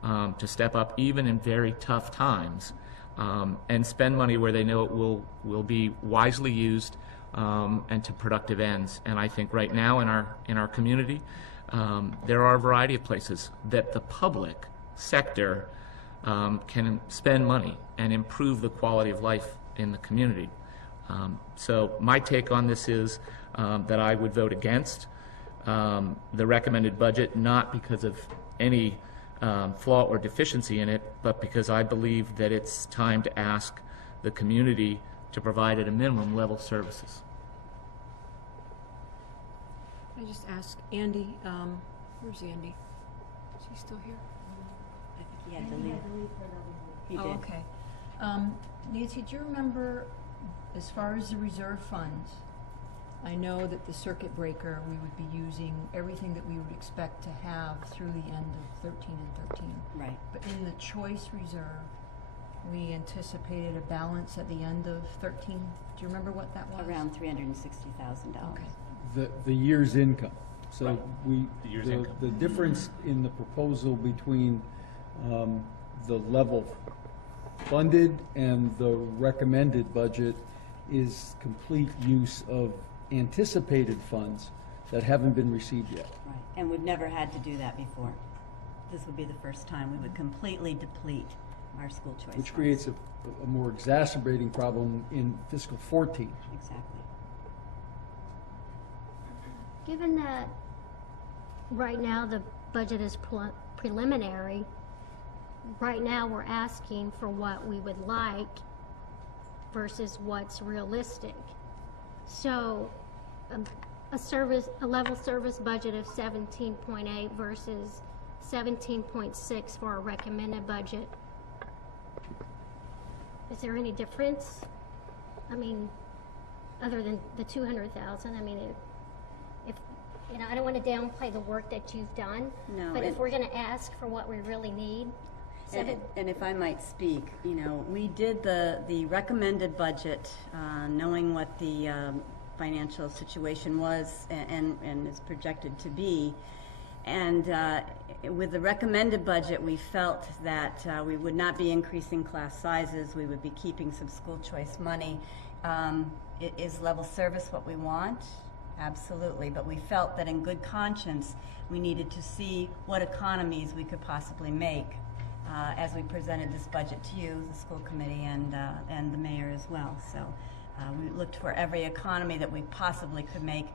to step up even in very tough times and spend money where they know it will be wisely used and to productive ends. And I think right now in our community, there are a variety of places that the public sector can spend money and improve the quality of life in the community. So my take on this is that I would vote against the recommended budget, not because of any flaw or deficiency in it, but because I believe that it's time to ask the community to provide at a minimum level services. I just ask Andy, where's Andy? Is he still here? I think he had to leave. He did. Oh, okay. Nancy, do you remember, as far as the reserve funds, I know that the circuit breaker, we would be using everything that we would expect to have through the end of 13 and 13. Right. But in the choice reserve, we anticipated a balance at the end of 13. Do you remember what that was? Around $360,000. Okay. The year's income. So Right. we, The year's income. the difference in the proposal between the level funded and the recommended budget is complete use of anticipated funds that haven't been received yet. Right, and we've never had to do that before. This would be the first time we would completely deplete our school choice Which funds. creates a more exacerbating problem in fiscal 14. Exactly. Given that right now the budget is preliminary, right now we're asking for what we would like versus what's realistic. So a level service budget of 17.8 versus 17.6 for a recommended budget. Is there any difference? I mean, other than the 200,000, I mean, if you know, I don't want to downplay the work that you've done, No, but if we're going to ask for what we really need, And if I might speak, you know, we did the recommended budget, knowing what the financial situation was and is projected to be. And with the recommended budget, we felt that we would not be increasing class sizes. We would be keeping some school choice money. Is level service what we want? Absolutely. But we felt that in good conscience, we needed to see what economies we could possibly make as we presented this budget to you, the school committee, and the mayor as well. So we looked for every economy that we possibly could make,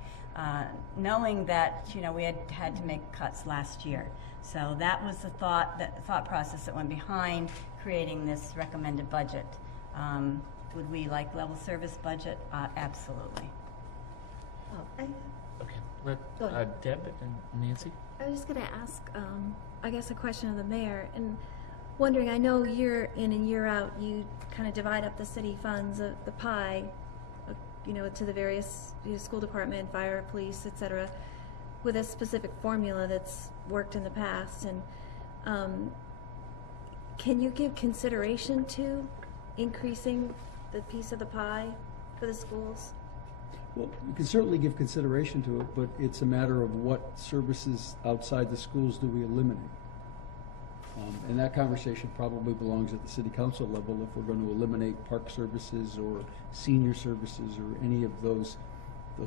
knowing that, you know, we had to make cuts last year. So that was the thought process that went behind creating this recommended budget. Would we like level service budget? Absolutely. Okay, let Deb and Nancy. I was just going to ask, I guess, a question of the mayor, and wondering, I know year in and year out, you kind of divide up the city funds, the pie, you know, to the various school department, fire, police, etc., with a specific formula that's worked in the past. And can you give consideration to increasing the piece of the pie for the schools? Well, we can certainly give consideration to it, but it's a matter of what services outside the schools do we eliminate. And that conversation probably belongs at the city council level if we're going to eliminate park services or senior services or any of those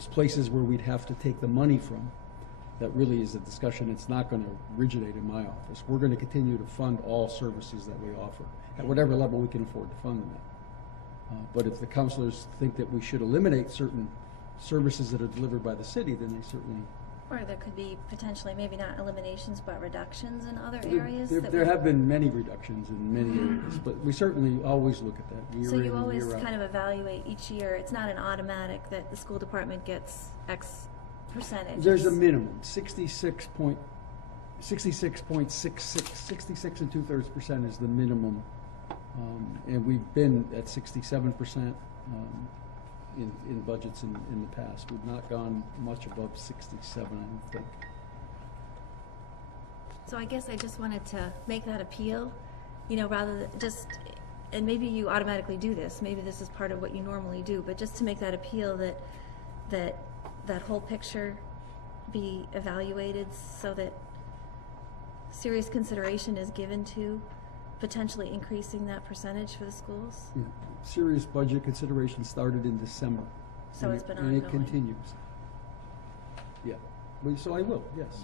places where we'd have to take the money from. That really is a discussion. It's not going to originate in my office. We're going to continue to fund all services that we offer at whatever level we can afford to fund them at. But if the councilors think that we should eliminate certain services that are delivered by the city, then they certainly... Or there could be potentially, maybe not eliminations, but reductions in other areas? There have been many reductions in many areas, but we certainly always look at that year So in you and always year out. kind of evaluate each year. It's not an automatic that the school department gets X percentage. There's a minimum, 66 and 2/3% is the minimum. And we've been at 67% in budgets in the past. We've not gone much above 67, I don't think. So I guess I just wanted to make that appeal, rather than just, and maybe you automatically do this, maybe this is part of what you normally do, but just to make that appeal that whole picture be evaluated so that serious consideration is given to potentially increasing that percentage for the schools. Yeah. Serious budget consideration started in December. So it's been and it ongoing. continues. Yeah. So I will, yes.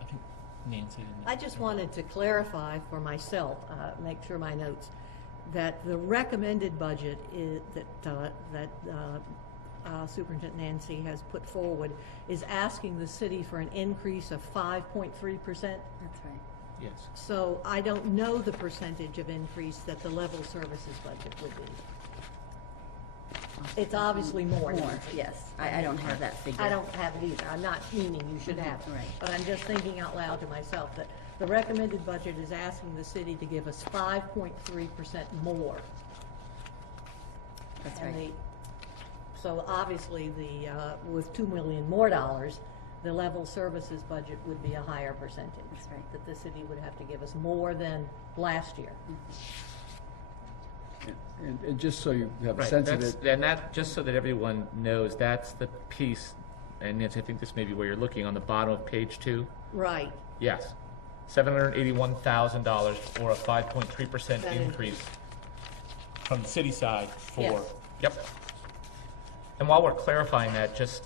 I think Nancy. I just wanted to clarify for myself, make sure my notes, that the recommended budget is, that Superintendent Nancy has put forward is asking the city for an increase of 5.3%. That's right. Yes. So I don't know the percentage of increase that the level services budget would be. It's obviously more. Yes. I don't have that figure. I don't have it either. I'm not meaning you should have it. Right. But I'm just thinking out loud to myself that the recommended budget is asking the city to give us 5.3% more. That's And right. so obviously with $2 million more, the level services budget would be a higher percentage. That's right. That the city would have to give us more than last year. And just so you have a Right, sense of that's, it, and that, just so that everyone knows, that's the piece, and Nancy, I think this may be where you're looking, on the bottom of page 2. Right. Yes, $781,000 or a 5.3% increase from the city side for, Yes. Yep. And while we're clarifying that, just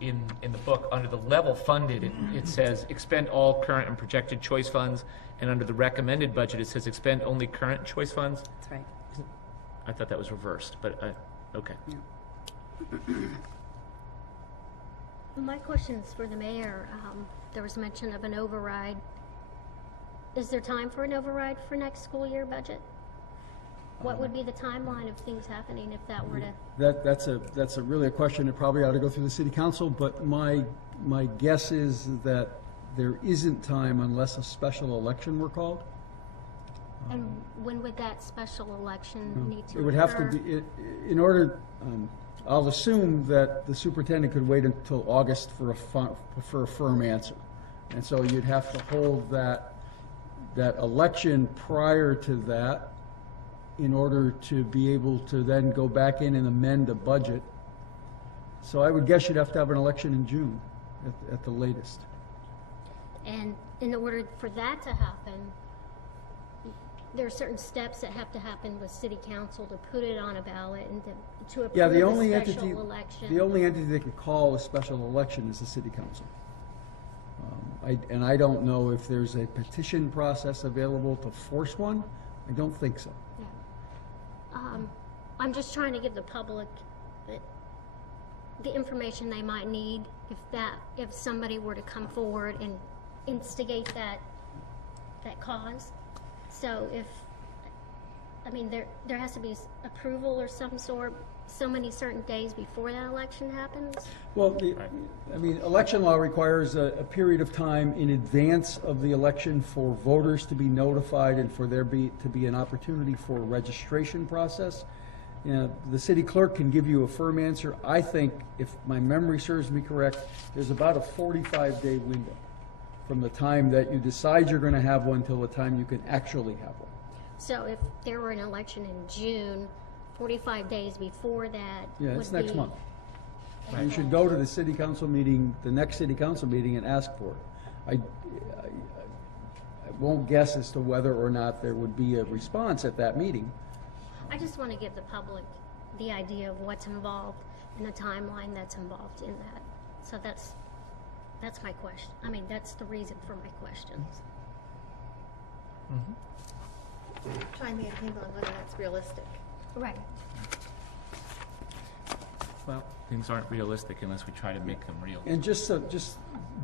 in the book, under the level funded, it says expend all current and projected choice funds, and under the recommended budget, it says expend only current choice funds. That's right. I thought that was reversed, but, okay. My question is for the mayor. There was mention of an override. Is there time for an override for next school year budget? What would be the timeline of things happening if that were to? that's a really a question that probably ought to go through the city council, but my guess is that there isn't time unless a special election were called. And when would that special election need to occur? It would have to be, in order, I'll assume that the superintendent could wait until August for a firm answer. And so you'd have to hold that election prior to that in order to be able to then go back in and amend a budget. So I would guess you'd have to have an election in June at the latest. And in order for that to happen, there are certain steps that have to happen with city council to put it on a ballot and to approve Yeah, the a only special entity, election. the only entity that could call a special election is the city council. And I don't know if there's a petition process available to force one. I don't think so. Yeah. I'm just trying to give the public the information they might need if somebody were to come forward and instigate that cause. So there has to be approval or some sort, so many certain days before that election happens? Well, election law requires a period of time in advance of the election for voters to be notified and for there to be an opportunity for a registration process. The city clerk can give you a firm answer. I think, if my memory serves me correct, there's about a 45-day window from the time that you decide you're going to have one till the time you can actually have one. So if there were an election in June, 45 days before that Yeah, it's would next be- month. You should go to the city council meeting, the next city council meeting, and ask for it. I won't guess as to whether or not there would be a response at that meeting. I just want to give the public the idea of what's involved and the timeline that's involved in that. So that's my question. That's the reason for my questions. Trying to get a handle on whether that's realistic. Right. Well, things aren't realistic unless we try to make them real. And just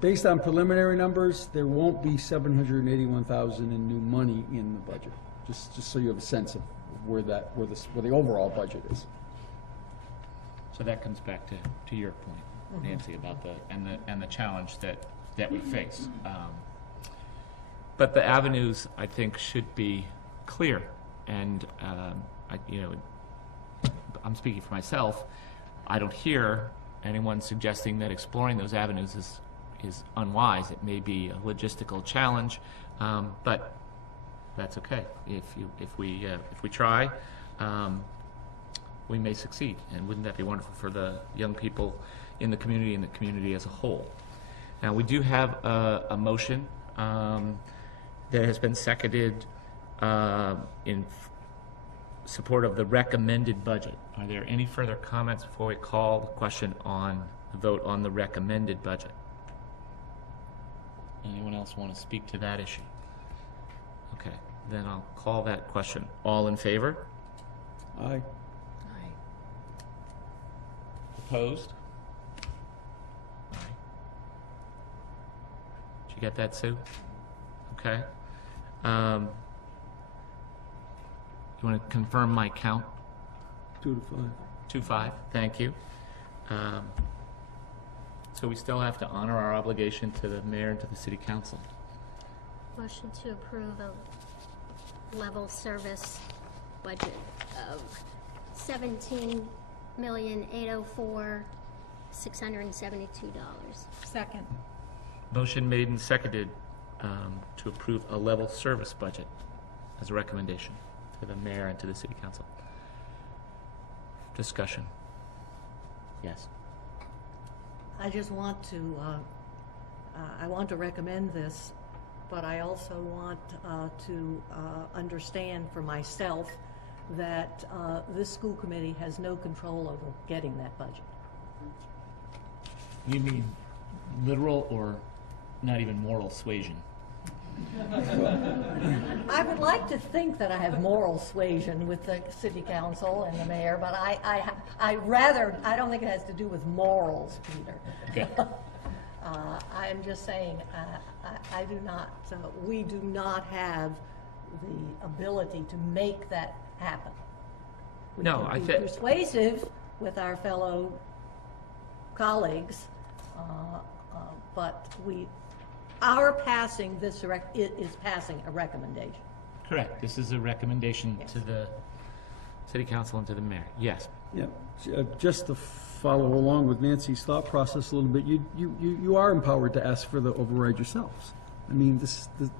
based on preliminary numbers, there won't be $781,000 in new money in the budget. Just so you have a sense of where the overall budget is. So that comes back to your point, Nancy, about the challenge that we face. But the avenues, I think, should be clear, and I'm speaking for myself, I don't hear anyone suggesting that exploring those avenues is unwise. It may be a logistical challenge, but that's okay. If we try, we may succeed. And wouldn't that be wonderful for the young people in the community and the community as a whole? Now, we do have a motion that has been seconded in support of the recommended budget. Are there any further comments before we call the question on the vote on the recommended budget? Anyone else want to speak to that issue? Okay, then I'll call that question. All in favor? Aye. Opposed? Aye. Did you get that, Sue? Okay. You want to confirm my count? 2 to 5. 2-5, thank you. So we still have to honor our obligation to the mayor and to the city council. Motion to approve a level service budget of $17,804,672. Second. Motion made and seconded to approve a level service budget as a recommendation to the mayor and to the city council. Discussion. Yes. I just want to, I want to recommend this, but I also want to understand for myself that this school committee has no control over getting that budget. You mean literal or not even moral suasion? I would like to think that I have moral suasion with the city council and the mayor, but I don't think it has to do with morals, Peter. Okay. I'm just saying, I do not, we do not have the ability to make that happen. We No, can be persuasive with our fellow colleagues, but our passing this is passing a recommendation. Correct. This is a recommendation to the city council and to the mayor. Yes. Yeah, just to follow along with Nancy's thought process a little bit, you are empowered to ask for the override yourselves. I mean,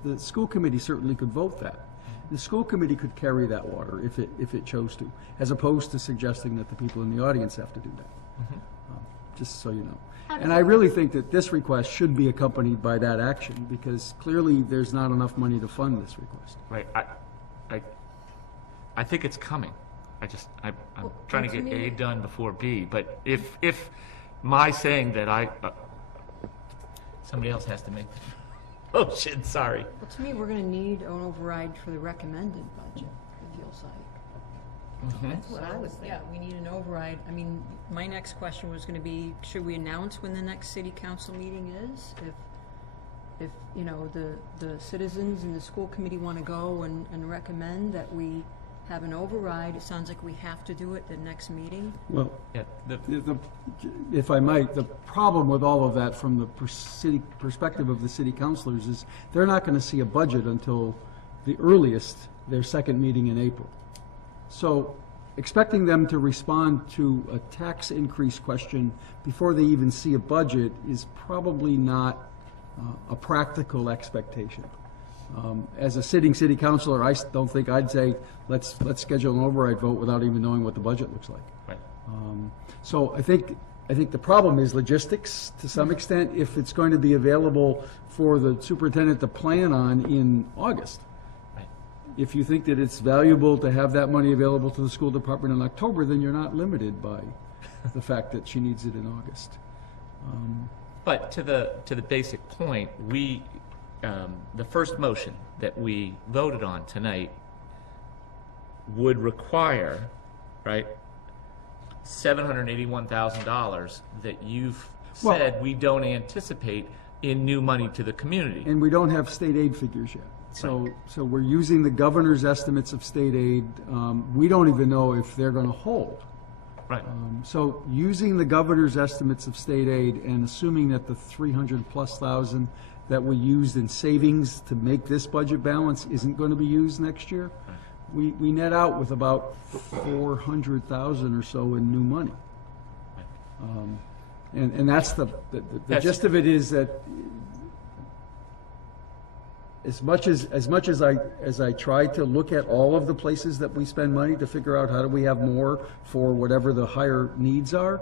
the school committee certainly could vote that. The school committee could carry that water if it chose to, as opposed to suggesting that the people in the audience have to do that. Mm-hmm. Just so you know. And I really think that this request should be accompanied by that action, because clearly there's not enough money to fund this request. Right. I think it's coming. I'm trying to get A done before B. But if my saying that somebody else has to make the motion, sorry. Well, to me, we're going to need an override for the recommended budget, it feels like. Mm-hmm. That's what I was thinking. Yeah, we need an override. I mean, my next question was going to be, should we announce when the next city council meeting is? If you know, the citizens and the school committee want to go and recommend that we have an override, it sounds like we have to do it the next meeting. Well, Yeah. if I might, the problem with all of that from the city perspective of the city councilors is they're not going to see a budget until the earliest, their second meeting in April. So expecting them to respond to a tax increase question before they even see a budget is probably not a practical expectation. As a sitting city councilor, I don't think I'd say, let's schedule an override vote without even knowing what the budget looks like. Right. So I think the problem is logistics to some extent, if it's going to be available for the superintendent to plan on in August. Right. If you think that it's valuable to have that money available to the school department in October, then you're not limited by the fact that she needs it in August. But to the basic point, the first motion that we voted on tonight would require, right, $781,000 that you've said we don't anticipate in new money to the community. And we don't have state aid figures yet. So we're using the governor's estimates of state aid. We don't even know if they're going to hold. Right. So using the governor's estimates of state aid and assuming that the 300,000+ that we used in savings to make this budget balance isn't going to be used next year, we net out with about 400,000 or so in new money. And that's the gist of it, is that as much as I try to look at all of the places that we spend money to figure out how do we have more for whatever the higher needs are,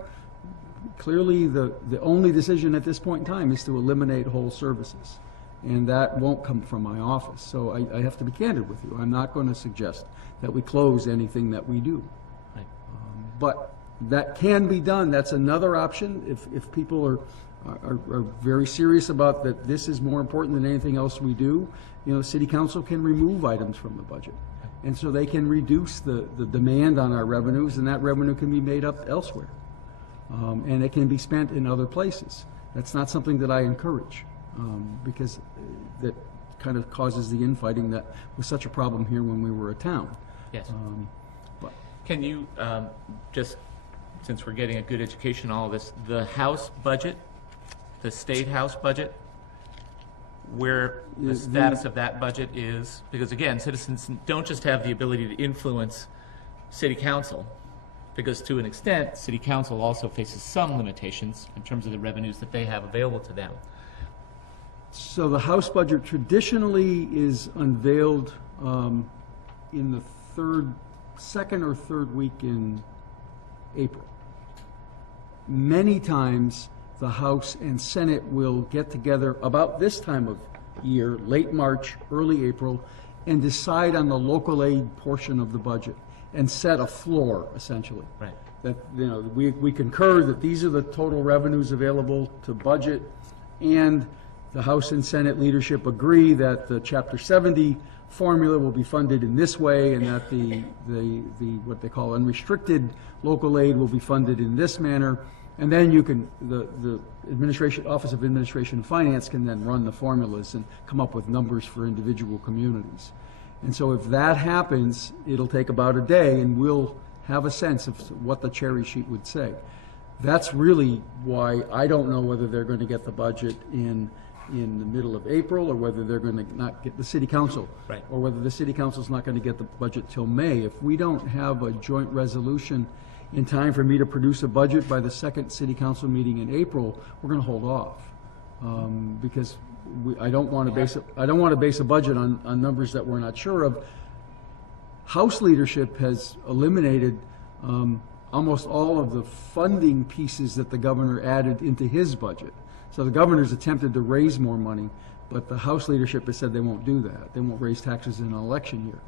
clearly the only decision at this point in time is to eliminate whole services. And that won't come from my office. So I have to be candid with you. I'm not going to suggest that we close anything that we do. Right. But that can be done. That's another option. If people are very serious about that this is more important than anything else we do, City Council can remove items from the budget. And so they can reduce the demand on our revenues, and that revenue can be made up elsewhere. And it can be spent in other places. That's not something that I encourage, because that kind of causes the infighting that was such a problem here when we were a town. Yes. Can you, just, since we're getting a good education on all this, the House budget, the State House budget, where the status of that budget is? Because again, citizens don't just have the ability to influence City Council, because to an extent, City Council also faces some limitations in terms of the revenues that they have available to them. So the House budget traditionally is unveiled in the second or third week in April. Many times the House and Senate will get together about this time of year, late March, early April, and decide on the local aid portion of the budget and set a floor, essentially. Right. That, we concur that these are the total revenues available to budget, and the House and Senate leadership agree that the Chapter 70 formula will be funded in this way, and that the what they call unrestricted local aid will be funded in this manner. And then the Office of Administration and Finance can then run the formulas and come up with numbers for individual communities. And so if that happens, it'll take about a day, and we'll have a sense of what the cherry sheet would say. That's really why I don't know whether they're going to get the budget in the middle of April, or whether they're going to not get the City Council, right, or whether the City Council's not going to get the budget till May. If we don't have a joint resolution in time for me to produce a budget by the second City Council meeting in April, we're going to hold off, because I don't want to base a budget on numbers that we're not sure of. House leadership has eliminated almost all of the funding pieces that the governor added into his budget. So the governor's attempted to raise more money, but the House leadership has said they won't do that. They won't raise taxes in an election year.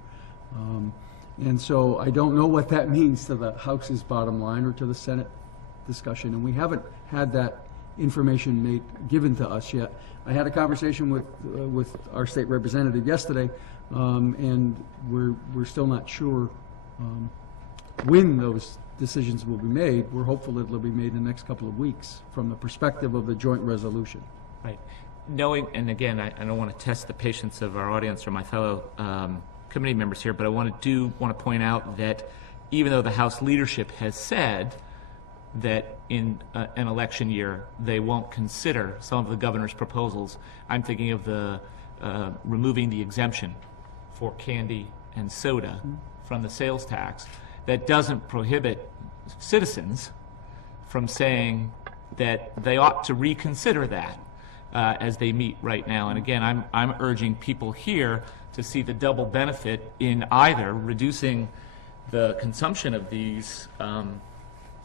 And so I don't know what that means to the House's bottom line or to the Senate discussion, and we haven't had that information given to us yet. I had a conversation with our state representative yesterday, and we're still not sure when those decisions will be made. We're hopeful that it'll be made in the next couple of weeks from the perspective of the joint resolution. Right. Knowing, and again, I don't want to test the patience of our audience or my fellow committee members here, but I want to point out that even though the House leadership has said that in an election year they won't consider some of the governor's proposals, I'm thinking of the removing the exemption for candy and soda from the sales tax. That doesn't prohibit citizens from saying that they ought to reconsider that as they meet right now. And again, I'm urging people here to see the double benefit in either reducing the consumption of these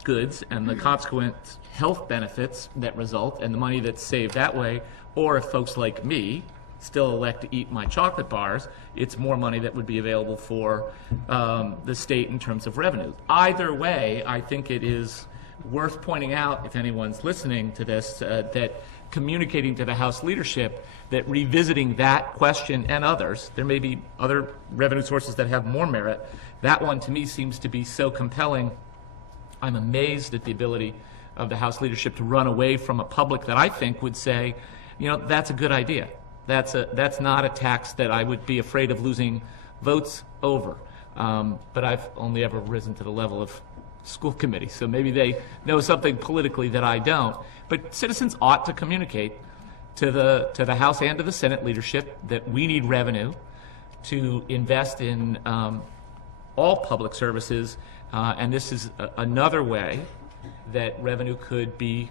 goods and the consequent health benefits that result and the money that's saved that way, or if folks like me still elect to eat my chocolate bars, it's more money that would be available for the state in terms of revenue. Either way, I think it is worth pointing out, if anyone's listening to this, that communicating to the House leadership that revisiting that question and others, there may be other revenue sources that have more merit, that one to me seems to be so compelling. I'm amazed at the ability of the House leadership to run away from a public that I think would say, that's a good idea. That's not a tax that I would be afraid of losing votes over. But I've only ever risen to the level of school committee, so maybe they know something politically that I don't. But citizens ought to communicate to the House and to the Senate leadership that we need revenue to invest in all public services, and this is another way that revenue could be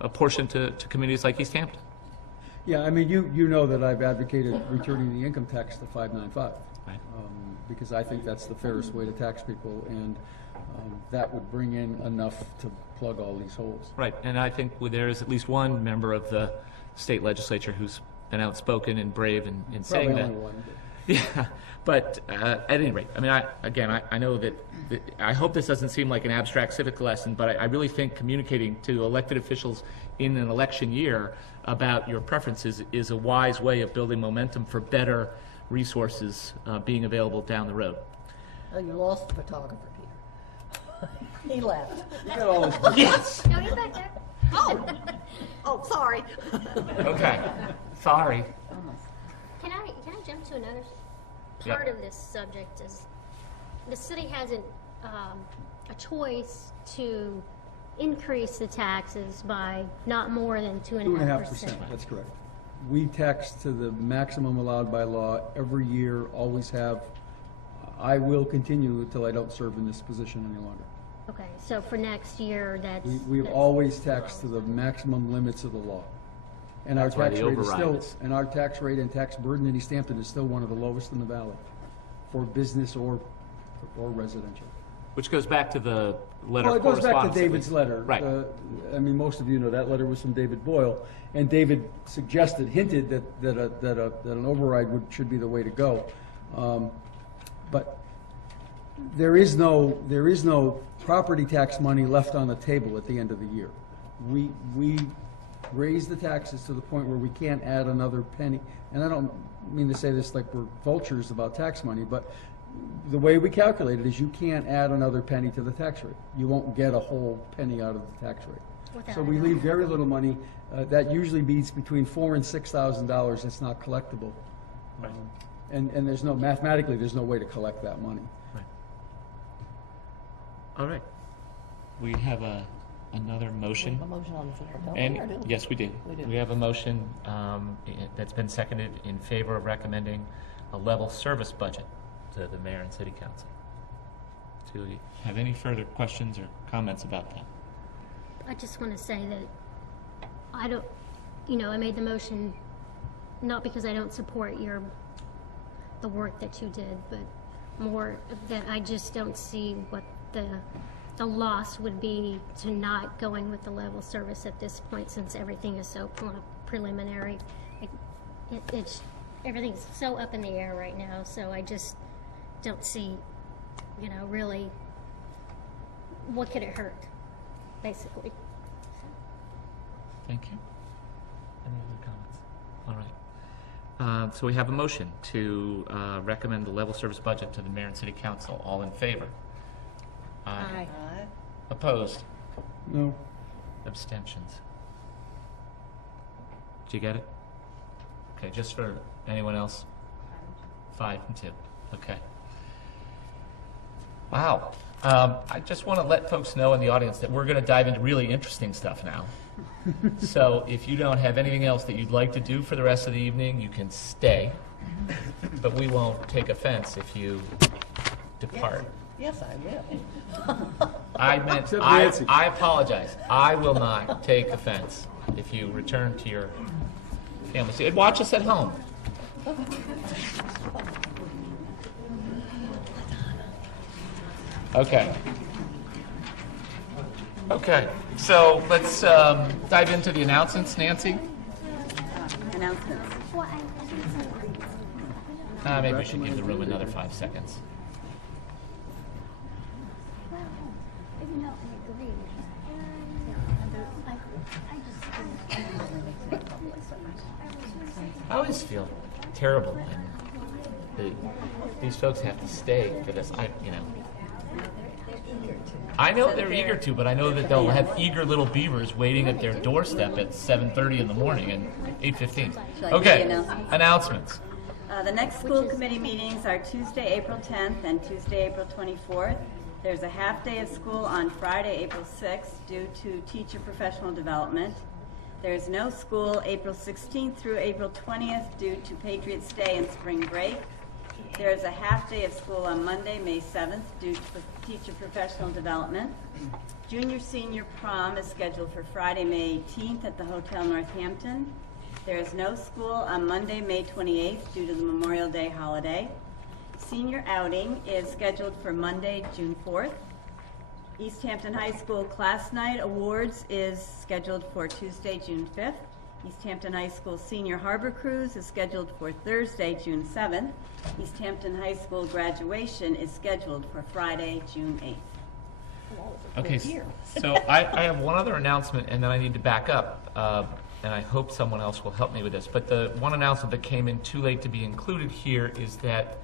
apportioned to communities like Easthampton. Yeah, I mean, you know that I've advocated returning the income tax to 595. Right. Because I think that's the fairest way to tax people, and that would bring in enough to plug all these holes. Right, and I think there is at least one member of the state legislature who's been outspoken and brave in saying Probably that. only one. Yeah, but at any rate, I mean, I know that I hope this doesn't seem like an abstract civic lesson, but I really think communicating to elected officials in an election year about your preferences is a wise way of building momentum for better resources being available down the road. Oh, you lost the photographer, Peter. He left. You got all this. Yes. No, he's back there. Oh, sorry. Okay. Sorry. Can I jump to another Yeah. part of this subject? Is the city has a choice to increase the taxes by not more than 2.5%. That's correct. We tax to the maximum allowed by law every year, always have. I will continue until I don't serve in this position any longer. Okay, so for next year, We've always taxed to the maximum limits of the law. And our That's why tax the rate is override still, is- and our tax rate and tax burden in Easthampton is still one of the lowest in the valley for business or residential. Which goes back to the letter Well, of it goes back correspondence to that David's we- letter. Right. I mean, most of you know that letter was from David Boyle, and David hinted that an override should be the way to go. But there is no property tax money left on the table at the end of the year. We raise the taxes to the point where we can't add another penny. And I don't mean to say this like we're vultures about tax money, but the way we calculate it is you can't add another penny to the tax rate. You won't get a whole penny out of the tax rate. So we leave very little money. That usually means between $4,000 and $6,000 that's not collectible. And there's mathematically, there's no way to collect that money. Right. All right. We have another motion. A motion on the floor, don't And we, or do we? yes, we do. We do. We have a motion that's been seconded in favor of recommending a level service budget to the mayor and city council. Do we have any further questions or comments about that? I just want to say that I made the motion not because I don't support the work that you did, but more that I just don't see what the loss would be to not going with the level service at this point, since everything is so preliminary. Everything's so up in the air right now, so I just don't see, really what could it hurt, basically. Thank you. Any other comments? All right. So we have a motion to recommend the level service budget to the mayor and city council. All in favor? Aye. Opposed? No. Abstentions? Did you get it? Okay, just for anyone else? 5 and 2. Okay. Wow. I just want to let folks know in the audience that we're going to dive into really interesting stuff now. So if you don't have anything else that you'd like to do for the rest of the evening, you can stay. But we won't take offense if you depart. Yes, I will. I meant, Except Nancy. I apologize. I will not take offense if you return to your family. Watch us at home. Okay. Okay, so let's dive into the announcements. Nancy? Announcements. Maybe we should give the room another 5 seconds. I always feel terrible when these folks have to stay for this. I know they're eager to, but I know that they'll have eager little beavers waiting at their doorstep at 7:30 in the morning and 8:15. Shall I do Okay, the announcements? announcements. The next school committee meetings are Tuesday, April 10th and Tuesday, April 24th. There's a half day of school on Friday, April 6th due to teacher professional development. There's no school April 16th through April 20th due to Patriots' Day and spring break. There is a half day of school on Monday, May 7th, due to teacher professional development. Junior-senior prom is scheduled for Friday, May 18th at the Hotel Northampton. There is no school on Monday, May 28th, due to the Memorial Day holiday. Senior outing is scheduled for Monday, June 4th. Easthampton High School Class Night Awards is scheduled for Tuesday, June 5th. Easthampton High School Senior Harbor Cruise is scheduled for Thursday, June 7th. Easthampton High School graduation is scheduled for Friday, June 8th. Okay, so I have one other announcement, and then I need to back up, and I hope someone else will help me with this. But the one announcement that came in too late to be included here is that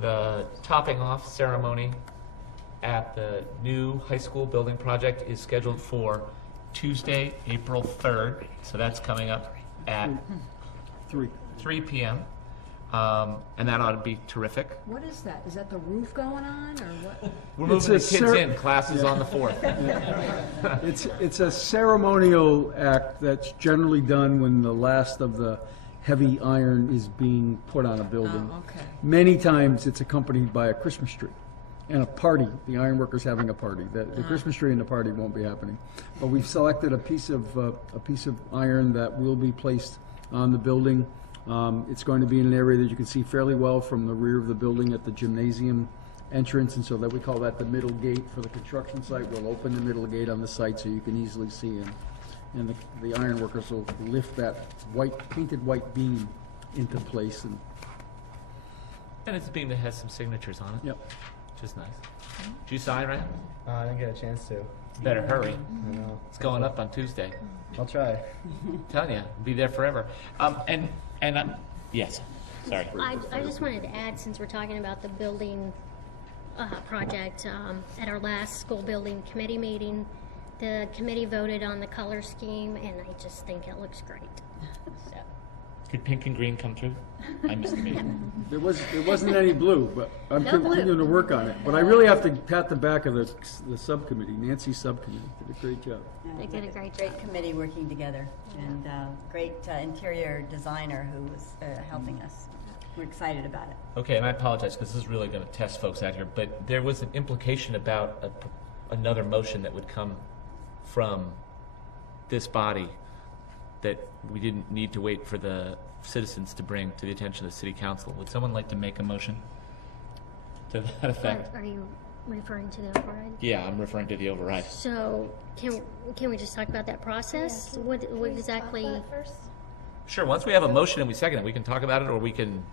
the topping off ceremony at the new high school building project is scheduled for Tuesday, April 3rd. So that's coming up at 3 p.m. And that ought to be terrific. What is that? Is that the roof going on, or what? We're moving the kids in. Class is on the 4th. It's a ceremonial act that's generally done when the last of the heavy iron is being put on a building. Oh, okay. Many times it's accompanied by a Christmas tree and a party. The ironworkers having a party. The Christmas tree and the party won't be happening. But we've selected a piece of iron that will be placed on the building. It's going to be in an area that you can see fairly well from the rear of the building at the gymnasium entrance, and so that we call that the middle gate for the construction site. We'll open the middle gate on the site so you can easily see in. And the iron workers will lift that painted white beam into place. And it's a beam that has some signatures on it. Yep. Which is nice. Did you sign, Ryan? I didn't get a chance to. Better hurry. I know. It's going up on Tuesday. I'll try. Telling you, be there forever. Yes, sorry. I just wanted to add, since we're talking about the building project, at our last school building committee meeting, the committee voted on the color scheme, and I just think it looks great. So. Did pink and green come through? I missed the meeting. There wasn't any blue, but I'm No blue. continuing to work on it. But I really have to pat the back of the subcommittee. Nancy's subcommittee did a great job. They did a great job. Great committee working together, and great interior designer who was helping us. We're excited about it. Okay, and I apologize because this is really going to test folks out here, but there was an implication about another motion that would come from this body that we didn't need to wait for the citizens to bring to the attention of the city council. Would someone like to make a motion to that effect? Are you referring to the override? Yeah, I'm referring to the override. So can we just talk about that process? Yeah, what exactly? Sure, once we have a motion and we second it, we can talk about it, or we can...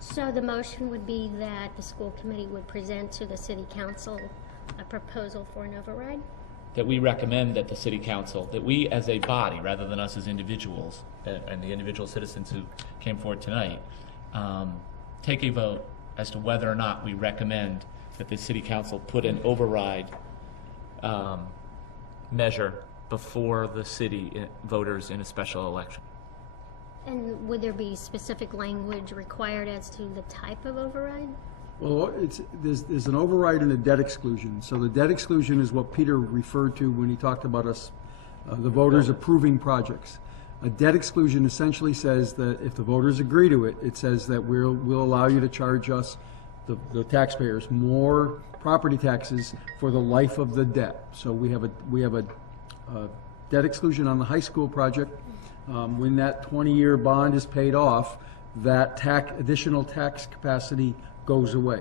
So the motion would be that the school committee would present to the city council a proposal for an override? That we recommend that the city council, that we as a body, rather than us as individuals, and the individual citizens who came forward tonight, take a vote as to whether or not we recommend that the city council put an override measure before the city voters in a special election. And would there be specific language required as to the type of override? Well, there's an override and a debt exclusion. So the debt exclusion is what Peter referred to when he talked about us, the voters approving projects. A debt exclusion essentially says that if the voters agree to it, it says that we'll allow you to charge us, the taxpayers, more property taxes for the life of the debt. So we have a debt exclusion on the high school project. When that 20-year bond is paid off, that additional tax capacity goes away.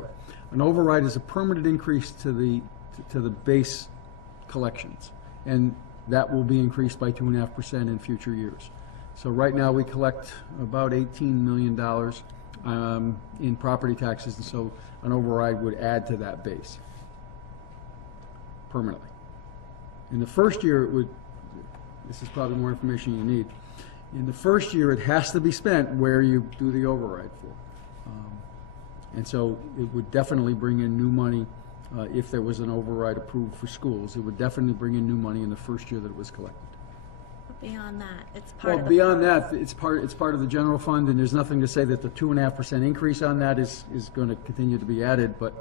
An override is a permanent increase to the base collections, and that will be increased by 2.5% in future years. So right now we collect about $18 million in property taxes, and so an override would add to that base permanently. In the first year, this is probably more information you need. In the first year, it has to be spent where you do the override for. And so it would definitely bring in new money if there was an override approved for schools. It would definitely bring in new money in the first year that it was collected. But beyond that, it's part of the beyond that, it's part of the general fund, and there's nothing to say that the 2.5% increase on that is going to continue to be added. But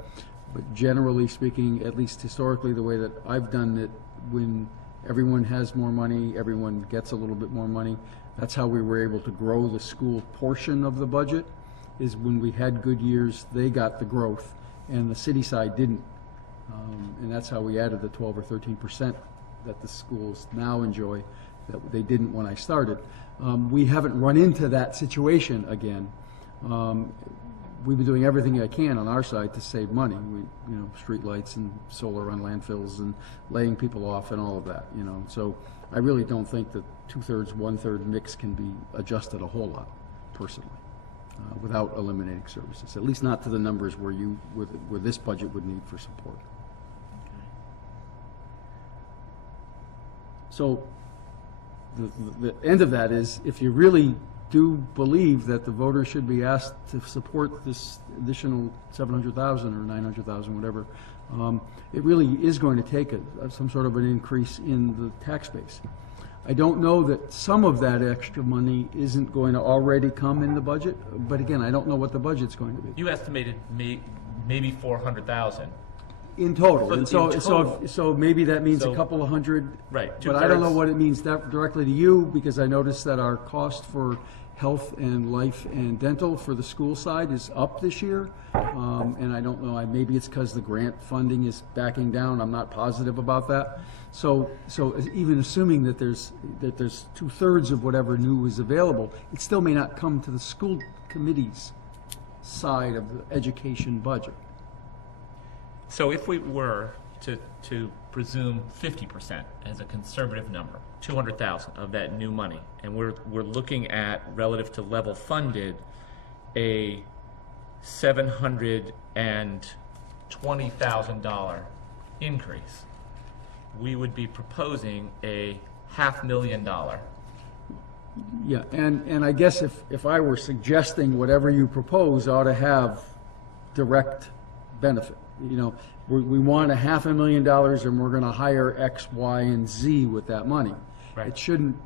generally speaking, at least historically, the way that I've done it, when everyone has more money, everyone gets a little bit more money. That's how we were able to grow the school portion of the budget. is when we had good years, they got the growth, and the city side didn't. And that's how we added the 12 or 13% that the schools now enjoy that they didn't when I started. We haven't run into that situation again. We've been doing everything I can on our side to save money. Street lights and solar on landfills and laying people off and all of that, So I really don't think that 2/3, 1/3 mix can be adjusted a whole lot, personally, without eliminating services. At least not to the numbers where this budget would need for support. So the end of that is, if you really do believe that the voters should be asked to support this additional 700,000 or 900,000, whatever, it really is going to take some sort of an increase in the tax base. I don't know that some of that extra money isn't going to already come in the budget, but again, I don't know what the budget's going to be. You estimated maybe 400,000. In total, In and so total. so maybe that means a couple of hundred. Right. But I don't know what it means directly to you, because I noticed that our cost for health and life and dental for the school side is up this year, and I don't know. Maybe it's because the grant funding is backing down. I'm not positive about that. So even assuming that there's 2/3 of whatever new is available, it still may not come to the school committee's side of the education budget. So if we were to presume 50% as a conservative number, 200,000 of that new money, and we're looking at, relative to level funded, a $720,000 increase, we would be proposing a $500,000. Yeah, and I guess if I were suggesting whatever you propose ought to have direct benefit. We want $500,000 and we're going to hire X, Y, and Z with that money. Right. It shouldn't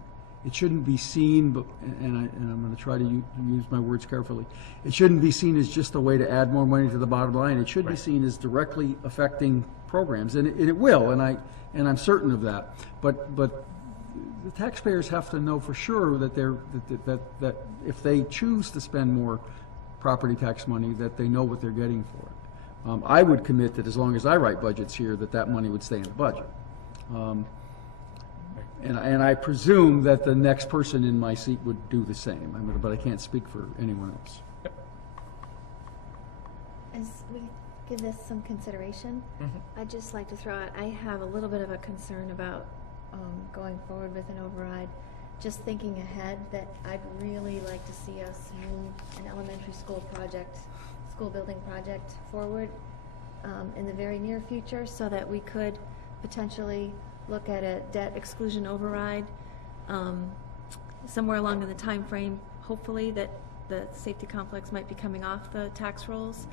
be seen, and I'm going to try to use my words carefully. It shouldn't be seen as just a way to add more money to the bottom line. It should be seen as directly affecting programs, and it will, and I'm certain of that. But the taxpayers have to know for sure that that if they choose to spend more property tax money, that they know what they're getting for it. I would commit that as long as I write budgets here, that money would stay in the budget. And I presume that the next person in my seat would do the same, but I can't speak for anyone else. As we give this some consideration, I'd just like to throw out, I have a little bit of a concern about going forward with an override. Just thinking ahead, that I'd really like to see us move an elementary school building project forward in the very near future, so that we could potentially look at a debt exclusion override somewhere along in the time frame, hopefully, that the safety complex might be coming off the tax rolls.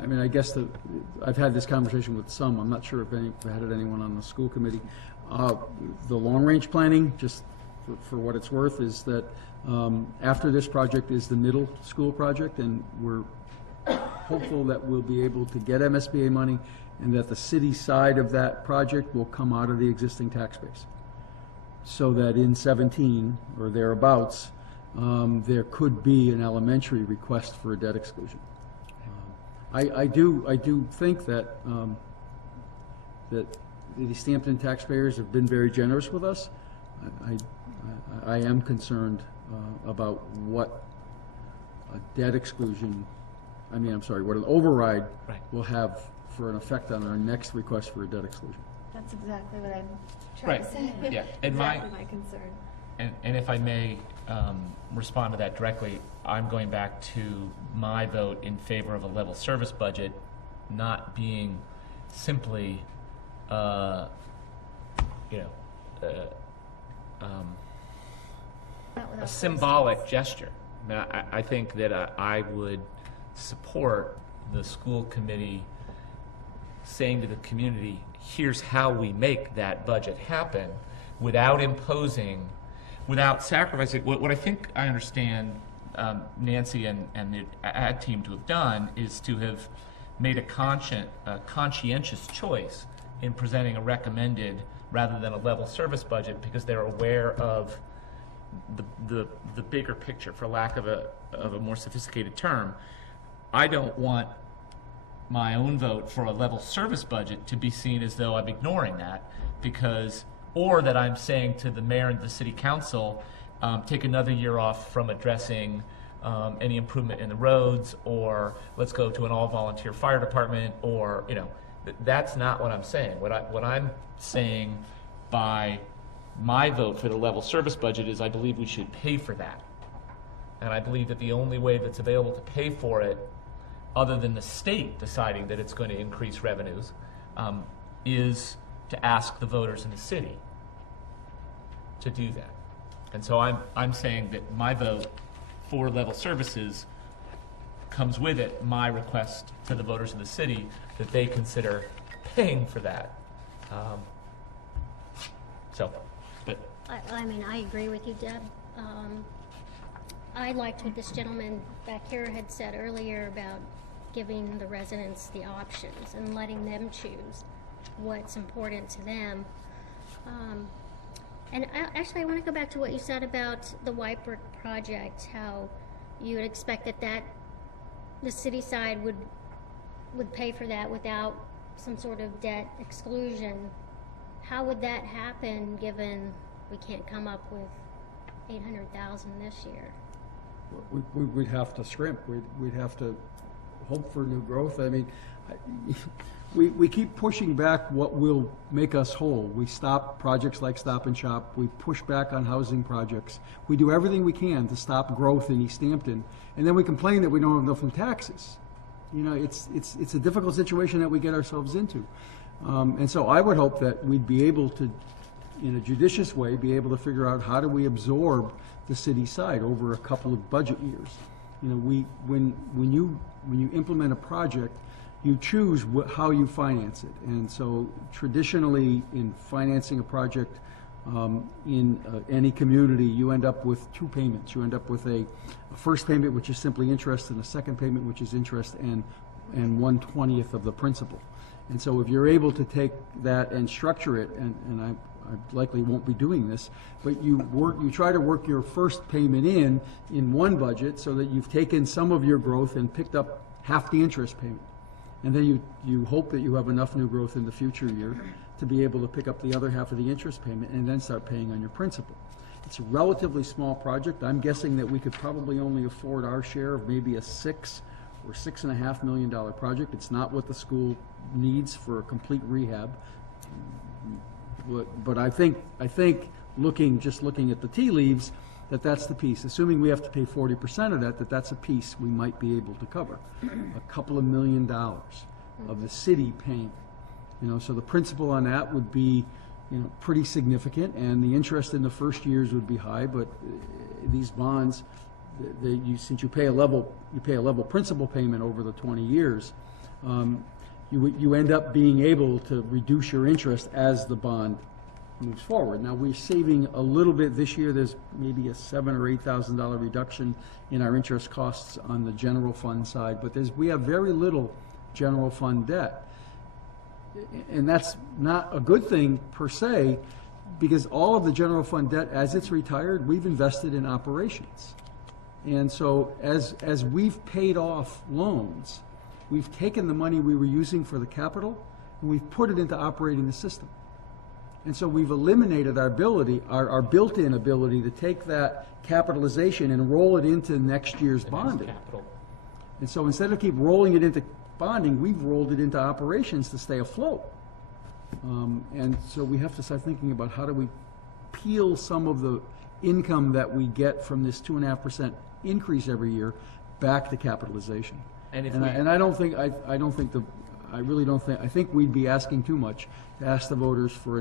I guess I've had this conversation with some. I'm not sure if I had anyone on the school committee. The long-range planning, just for what it's worth, is that after this project is the middle school project, and we're hopeful that we'll be able to get MSBA money, and that the city side of that project will come out of the existing tax base. So that in 17 or thereabouts, there could be an elementary request for a debt exclusion. I do think that that the Easthampton taxpayers have been very generous with us. I am concerned about what a debt exclusion, what an override will have for an effect on our next request for a debt exclusion. That's exactly what I'm trying to say. Yeah. And exactly my concern. And if I may respond to that directly, I'm going back to my vote in favor of a level service budget not being simply, a symbolic gesture. I think that I would support the school committee saying to the community, here's how we make that budget happen, without imposing, without sacrificing. What I think I understand Nancy and the ad team to have done is to have made a conscientious choice in presenting a recommended rather than a level service budget, because they're aware of the bigger picture, for lack of a more sophisticated term. I don't want my own vote for a level service budget to be seen as though I'm ignoring that, or that I'm saying to the mayor and the city council, take another year off from addressing any improvement in the roads, or let's go to an all-volunteer fire department, or, that's not what I'm saying. What I'm saying by my vote for the level service budget is I believe we should pay for that. And I believe that the only way that's available to pay for it, other than the state deciding that it's going to increase revenues, is to ask the voters in the city to do that. And so I'm saying that my vote for level services comes with it my request to the voters of the city that they consider paying for that. I mean, I agree with you, Deb. I liked what this gentleman back here had said earlier about giving the residents the options and letting them choose what's important to them. And I want to go back to what you said about the White Brick project, how you would expect that the city side would pay for that without some sort of debt exclusion. How would that happen given we can't come up with $800,000 this year? We'd have to scrimp. We'd have to hope for new growth. I mean, we keep pushing back what will make us whole. We stop projects like Stop and Shop. We push back on housing projects. We do everything we can to stop growth in Easthampton, and then we complain that we don't have enough in taxes. It's a difficult situation that we get ourselves into. And so I would hope that we'd be able to, in a judicious way, be able to figure out how do we absorb the city side over a couple of budget years. When you implement a project, you choose how you finance it. And so traditionally in financing a project in any community, you end up with two payments. You end up with a first payment, which is simply interest, and a second payment, which is interest and 1/20th of the principal. And so if you're able to take that and structure it, and I likely won't be doing this, but you try to work your first payment in one budget so that you've taken some of your growth and picked up half the interest payment. And then you hope that you have enough new growth in the future year to be able to pick up the other half of the interest payment and then start paying on your principal. It's a relatively small project. I'm guessing that we could probably only afford our share of maybe a $6 or $6.5 million project. It's not what the school needs for a complete rehab. But I think looking at the tea leaves, that's the piece. Assuming we have to pay 40% of that's a piece we might be able to cover. A couple of $1 million of the city paying. So the principal on that would be, pretty significant, and the interest in the first years would be high. But these bonds, since you pay a level principal payment over the 20 years, you end up being able to reduce your interest as the bond moves forward. Now, we're saving a little bit this year. There's maybe a $7,000 or $8,000 reduction in our interest costs on the general fund side, but we have very little general fund debt. And that's not a good thing per se, because all of the general fund debt, as it's retired, we've invested in operations. And so as we've paid off loans, we've taken the money we were using for the capital and we've put it into operating the system. And so we've eliminated our built-in ability to take that capitalization and roll it into next year's bonding. And so instead of keep rolling it into bonding, we've rolled it into operations to stay afloat. And so we have to start thinking about how do we peel some of the income that we get from this 2.5% increase every year back to capitalization. I think we'd be asking too much to ask the voters for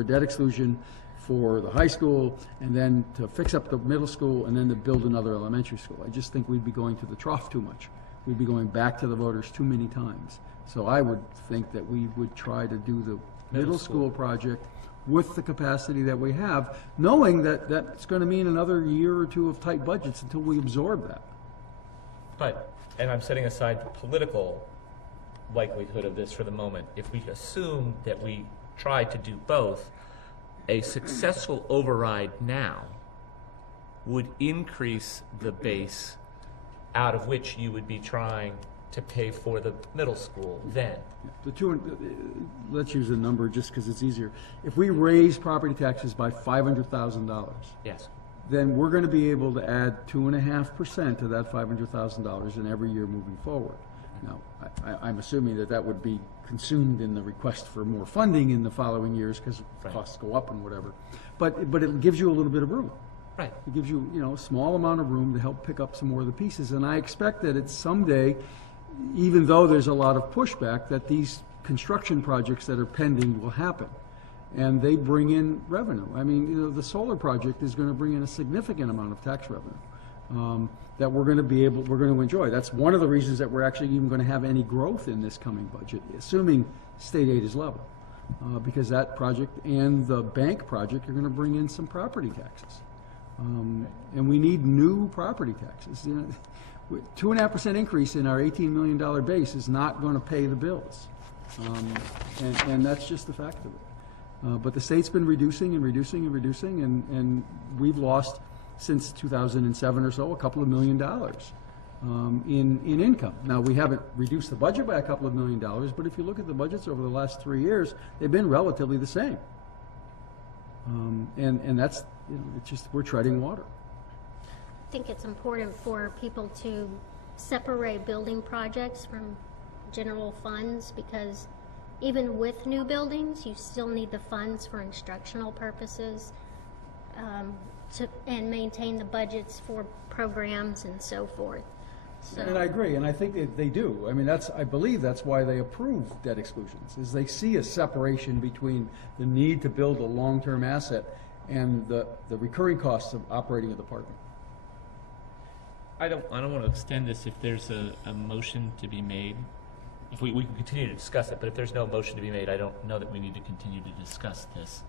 a debt exclusion for the high school, and then to fix up the middle school, and then to build another elementary school. I just think we'd be going to the trough too much. We'd be going back to the voters too many times. So I would think that we would try to do the middle school project with the capacity that we have, knowing that that's going to mean another year or two of tight budgets until we absorb that. And I'm setting aside the political likelihood of this for the moment. If we assume that we try to do both, a successful override now would increase the base out of which you would be trying to pay for the middle school then. The two, let's use a number just because it's easier. If we raise property taxes by $500,000, Yes. then we're going to be able to add 2.5% of that $500,000 in every year moving forward. Now, I'm assuming that that would be consumed in the request for more funding in the following years because costs go up and whatever. But it gives you a little bit of room. Right. It gives you, a small amount of room to help pick up some more of the pieces. And I expect that it's someday, even though there's a lot of pushback, that these construction projects that are pending will happen. And they bring in revenue. I mean, the solar project is going to bring in a significant amount of tax revenue that we're going to enjoy. That's one of the reasons that we're actually even going to have any growth in this coming budget, assuming state aid is level. Because that project and the bank project are going to bring in some property taxes. And we need new property taxes. 2.5% increase in our $18 million base is not going to pay the bills. And that's just the fact of it. But the state's been reducing and reducing and reducing, and we've lost, since 2007 or so, a couple of $1 million in income. Now, we haven't reduced the budget by a couple of $1 million, but if you look at the budgets over the last 3 years, they've been relatively the same. And that's, it's just, we're treading water. I think it's important for people to separate building projects from general funds, because even with new buildings, you still need the funds for instructional purposes, and maintain the budgets for programs and so forth. So. And I agree, and I think that they do. I mean, I believe that's why they approve debt exclusions, is they see a separation between the need to build a long-term asset and the recurring costs of operating a department. I don't want to extend this if there's a motion to be made. If we can continue to discuss it, but if there's no motion to be made, I don't know that we need to continue to discuss this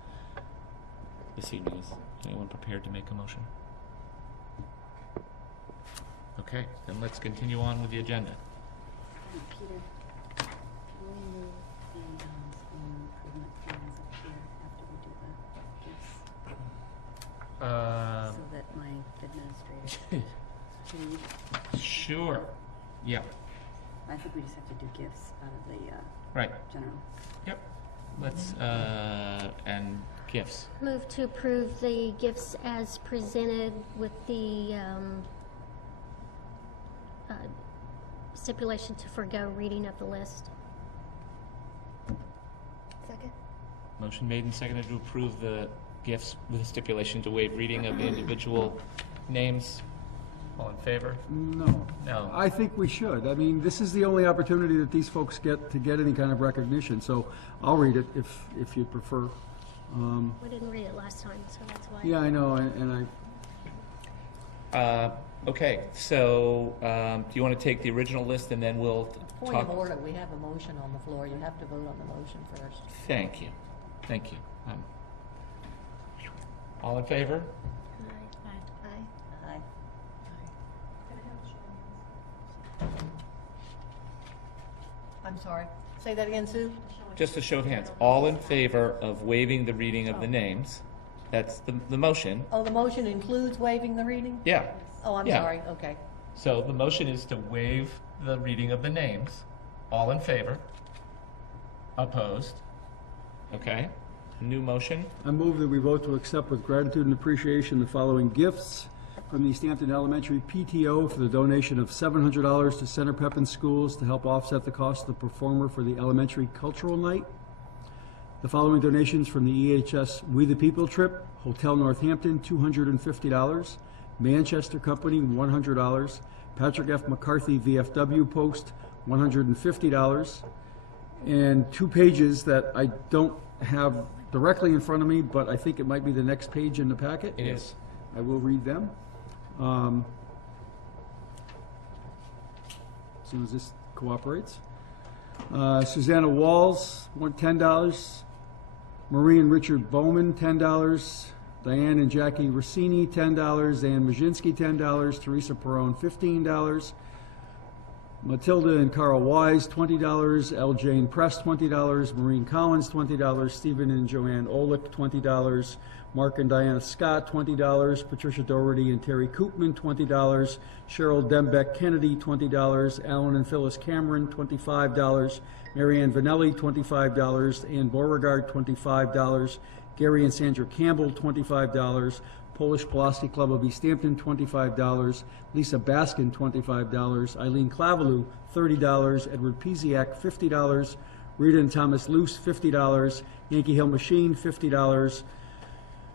evening. Is anyone prepared to make a motion? Okay, then let's continue on with the agenda. Peter, can we move the school improvement plans up here after we do the gifts? So that my administrator can read. Sure. Yeah. I think we just have to do gifts out of the Right. general. Yep. Let's and gifts. Move to approve the gifts as presented with the stipulation to forgo reading of the list. Second. Motion made and seconded to approve the gifts with a stipulation to waive reading of the individual names. All in favor? No. No. I think we should. I mean, this is the only opportunity that these folks get to get any kind of recognition, so I'll read it if you prefer. We didn't read it last time, so that's why. Yeah, I know, and I... Okay, so do you want to take the original list and then we'll Point talk? of order, we have a motion on the floor. You have to vote on the motion first. Thank you. Thank you. All in favor? Aye. I'm sorry. Say that again, Sue? Just a show of hands. All in favor of waiving the reading of the names? That's the motion. Oh, the motion includes waiving the reading? Yeah. Oh, I'm Yeah. sorry. Okay. So the motion is to waive the reading of the names. All in favor? Opposed? Okay. New motion. I move that we vote to accept with gratitude and appreciation the following gifts from the Easthampton Elementary PTO for the donation of $700 to Center Pepin Schools to help offset the cost of the performer for the elementary cultural night. The following donations from the EHS We the People trip: Hotel Northampton, $250; Manchester Company, $100; Patrick F. McCarthy VFW Post, $150. And 2 pages that I don't have directly in front of me, but I think it might be the next page in the packet. It is. I will read them. As soon as this cooperates. Susanna Walls, $10. Marie and Richard Bowman, $10. Diane and Jackie Rossini, $10. Ann Majinski, $10. Teresa Perone, $15. Matilda and Carl Wise, $20. L. Jane Press, $20. Maureen Collins, $20. Stephen and Joanne Olick, $20. Mark and Diana Scott, $20. Patricia Doherty and Terry Koopman, $20. Cheryl Dembeck Kennedy, $20. Alan and Phyllis Cameron, $25. Marianne Vanelli, $25. Ann Beauregard, $25. Gary and Sandra Campbell, $25. Polish Pulaski Club of Easthampton, $25. Lisa Baskin, $25. Eileen Clavalou, $30. Edward Piziak, $50. Rita and Thomas Luce, $50. Yankee Hill Machine, $50.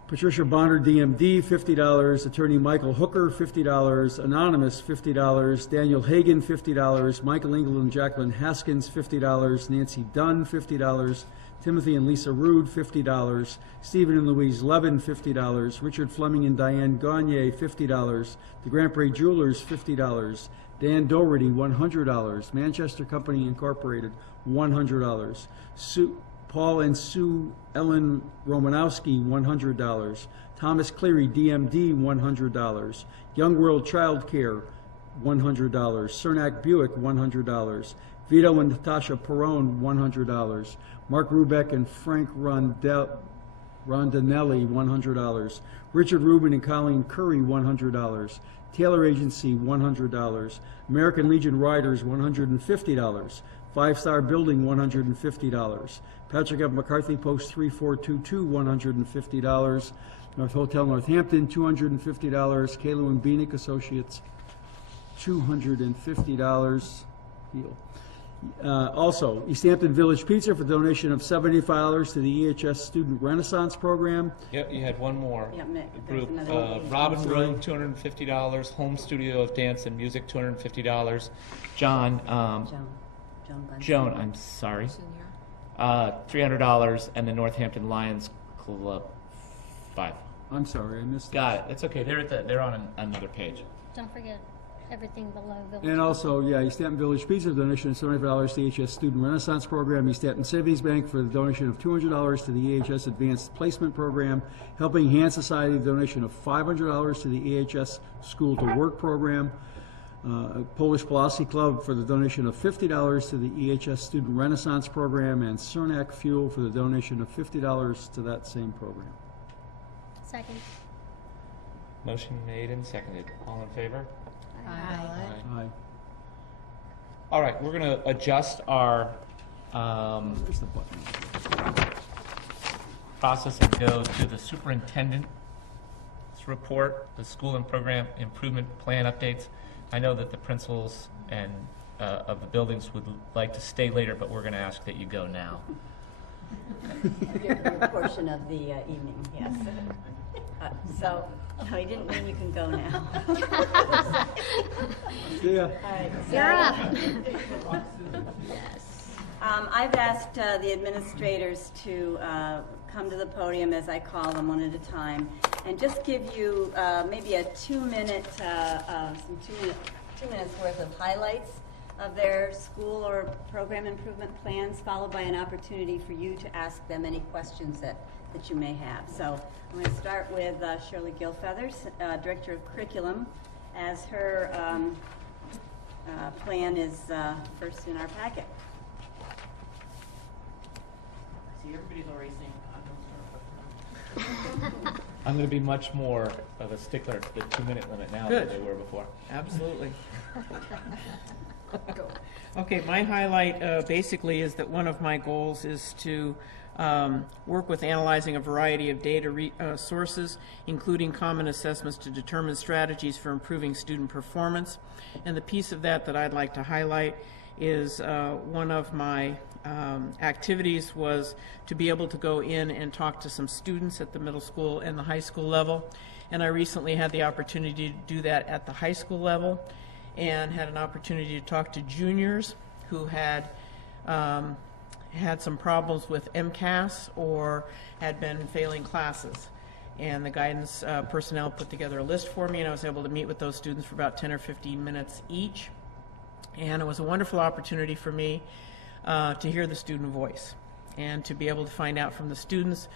Patricia Bonner, DMD, $50. Attorney Michael Hooker, $50. Anonymous, $50. Daniel Hagan, $50. Michael Engel and Jacqueline Haskins, $50. Nancy Dunn, $50. Timothy and Lisa Rude, $50. Stephen and Louise Levin, $50. Richard Fleming and Diane Gagne, $50. The Grand Prix Jewelers, $50. Dan Doherty, $100. Manchester Company Incorporated, $100. Paul and Sue Ellen Romanowski, $100. Thomas Cleary, DMD, $100. Young World Child Care, $100. Cernak Buick, $100. Vito and Natasha Perone, $100. Mark Rubeck and Frank Rondinelli, $100. Richard Rubin and Colleen Curry, $100. Taylor Agency, $100. American Legion Riders, $150. Five Star Building, $150. Patrick F. McCarthy, Post 3422, $150. North Hotel Northampton, $250. Kalu and Beanick Associates, $250. Deal. Also, Easthampton Village Pizza for donation of $75 to the EHS Student Renaissance Program. Yep, you had one more Yeah, Mick, group. there's another one. Robin Road, $250. Home Studio of Dance and Music, $250. Joan, I'm sorry, $300, and the Northampton Lions Club, $5. I'm sorry, I missed Got it. That's okay. They're on another page. Don't forget everything below Village. And also, yeah, Easthampton Village Pizza donation of $75 to the EHS Student Renaissance Program. Easthampton Savings Bank for the donation of $200 to the EHS Advanced Placement Program. Helping Hand Society donation of $500 to the EHS School to Work Program. Polish Pulaski Club for the donation of $50 to the EHS Student Renaissance Program. And Cernak Fuel for the donation of $50 to that same program. Second. Motion made and seconded. All in favor? Aye. All right, we're going to adjust our Where's the button? process and go to the superintendent's report, the school and program improvement plan updates. I know that the principals and of the buildings would like to stay later, but we're going to ask that you go now. Your portion of the evening, yes. So, no, he didn't mean you can go now. See ya. All right, so, You're up. I've asked the administrators to come to the podium, as I call them, one at a time, and just give you maybe a 2 minutes worth of highlights of their school or program improvement plans, followed by an opportunity for you to ask them any questions that you may have. So I'm going to start with Shirley Gilfeathers, Director of Curriculum, as her plan is first in our packet. See, everybody's already saying, I'm going to start. I'm going to be much more of a stickler to the 2-minute limit now Good. than they were before. Absolutely. Okay, my highlight basically is that one of my goals is to work with analyzing a variety of data sources, including common assessments to determine strategies for improving student performance. And the piece of that I'd like to highlight is one of my activities was to be able to go in and talk to some students at the middle school and the high school level. And I recently had the opportunity to do that at the high school level, and had an opportunity to talk to juniors who had had some problems with MCAS or had been failing classes. And the guidance personnel put together a list for me, and I was able to meet with those students for about 10 or 15 minutes each. And it was a wonderful opportunity for me to hear the student voice and to be able to find out from the students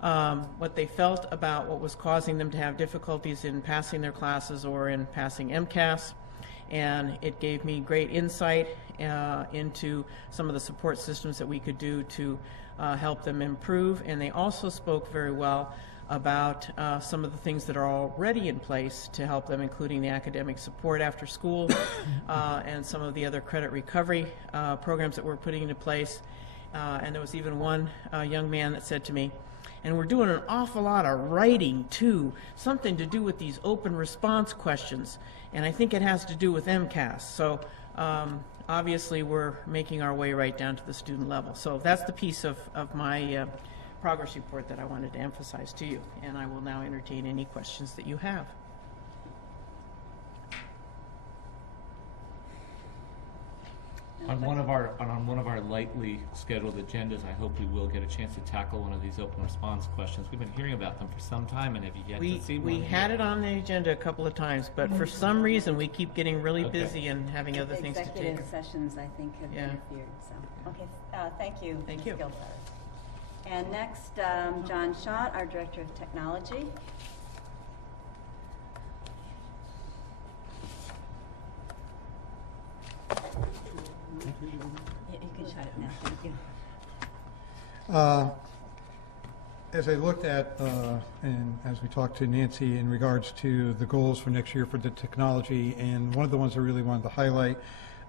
what they felt about what was causing them to have difficulties in passing their classes or in passing MCAS, and it gave me great insight into some of the support systems that we could do to help them improve. And they also spoke very well about some of the things that are already in place to help them, including the academic support after school and some of the other credit recovery programs that we're putting into place. And there was even one young man that said to me, and we're doing an awful lot of writing too, something to do with these open response questions, and I think it has to do with MCAS. So obviously we're making our way right down to the student level. So that's the piece of my progress report that I wanted to emphasize to you, and I will now entertain any questions that you have. On one of our lightly scheduled agendas, I hope we will get a chance to tackle one of these open response questions. We've been hearing about them for some time, and have you yet to see one? We had it on the agenda a couple of times, but for some reason we keep getting really busy and having other things to do. Executive sessions, I think, have interfered, so. Okay, thank you, Thank Ms. you. Gilfard. And next, John Schott, our Director of Technology. Yeah, you can shut it now, thank you. As I looked at, and as we talked to Nancy in regards to the goals for next year for the technology, and one of the ones I really wanted to highlight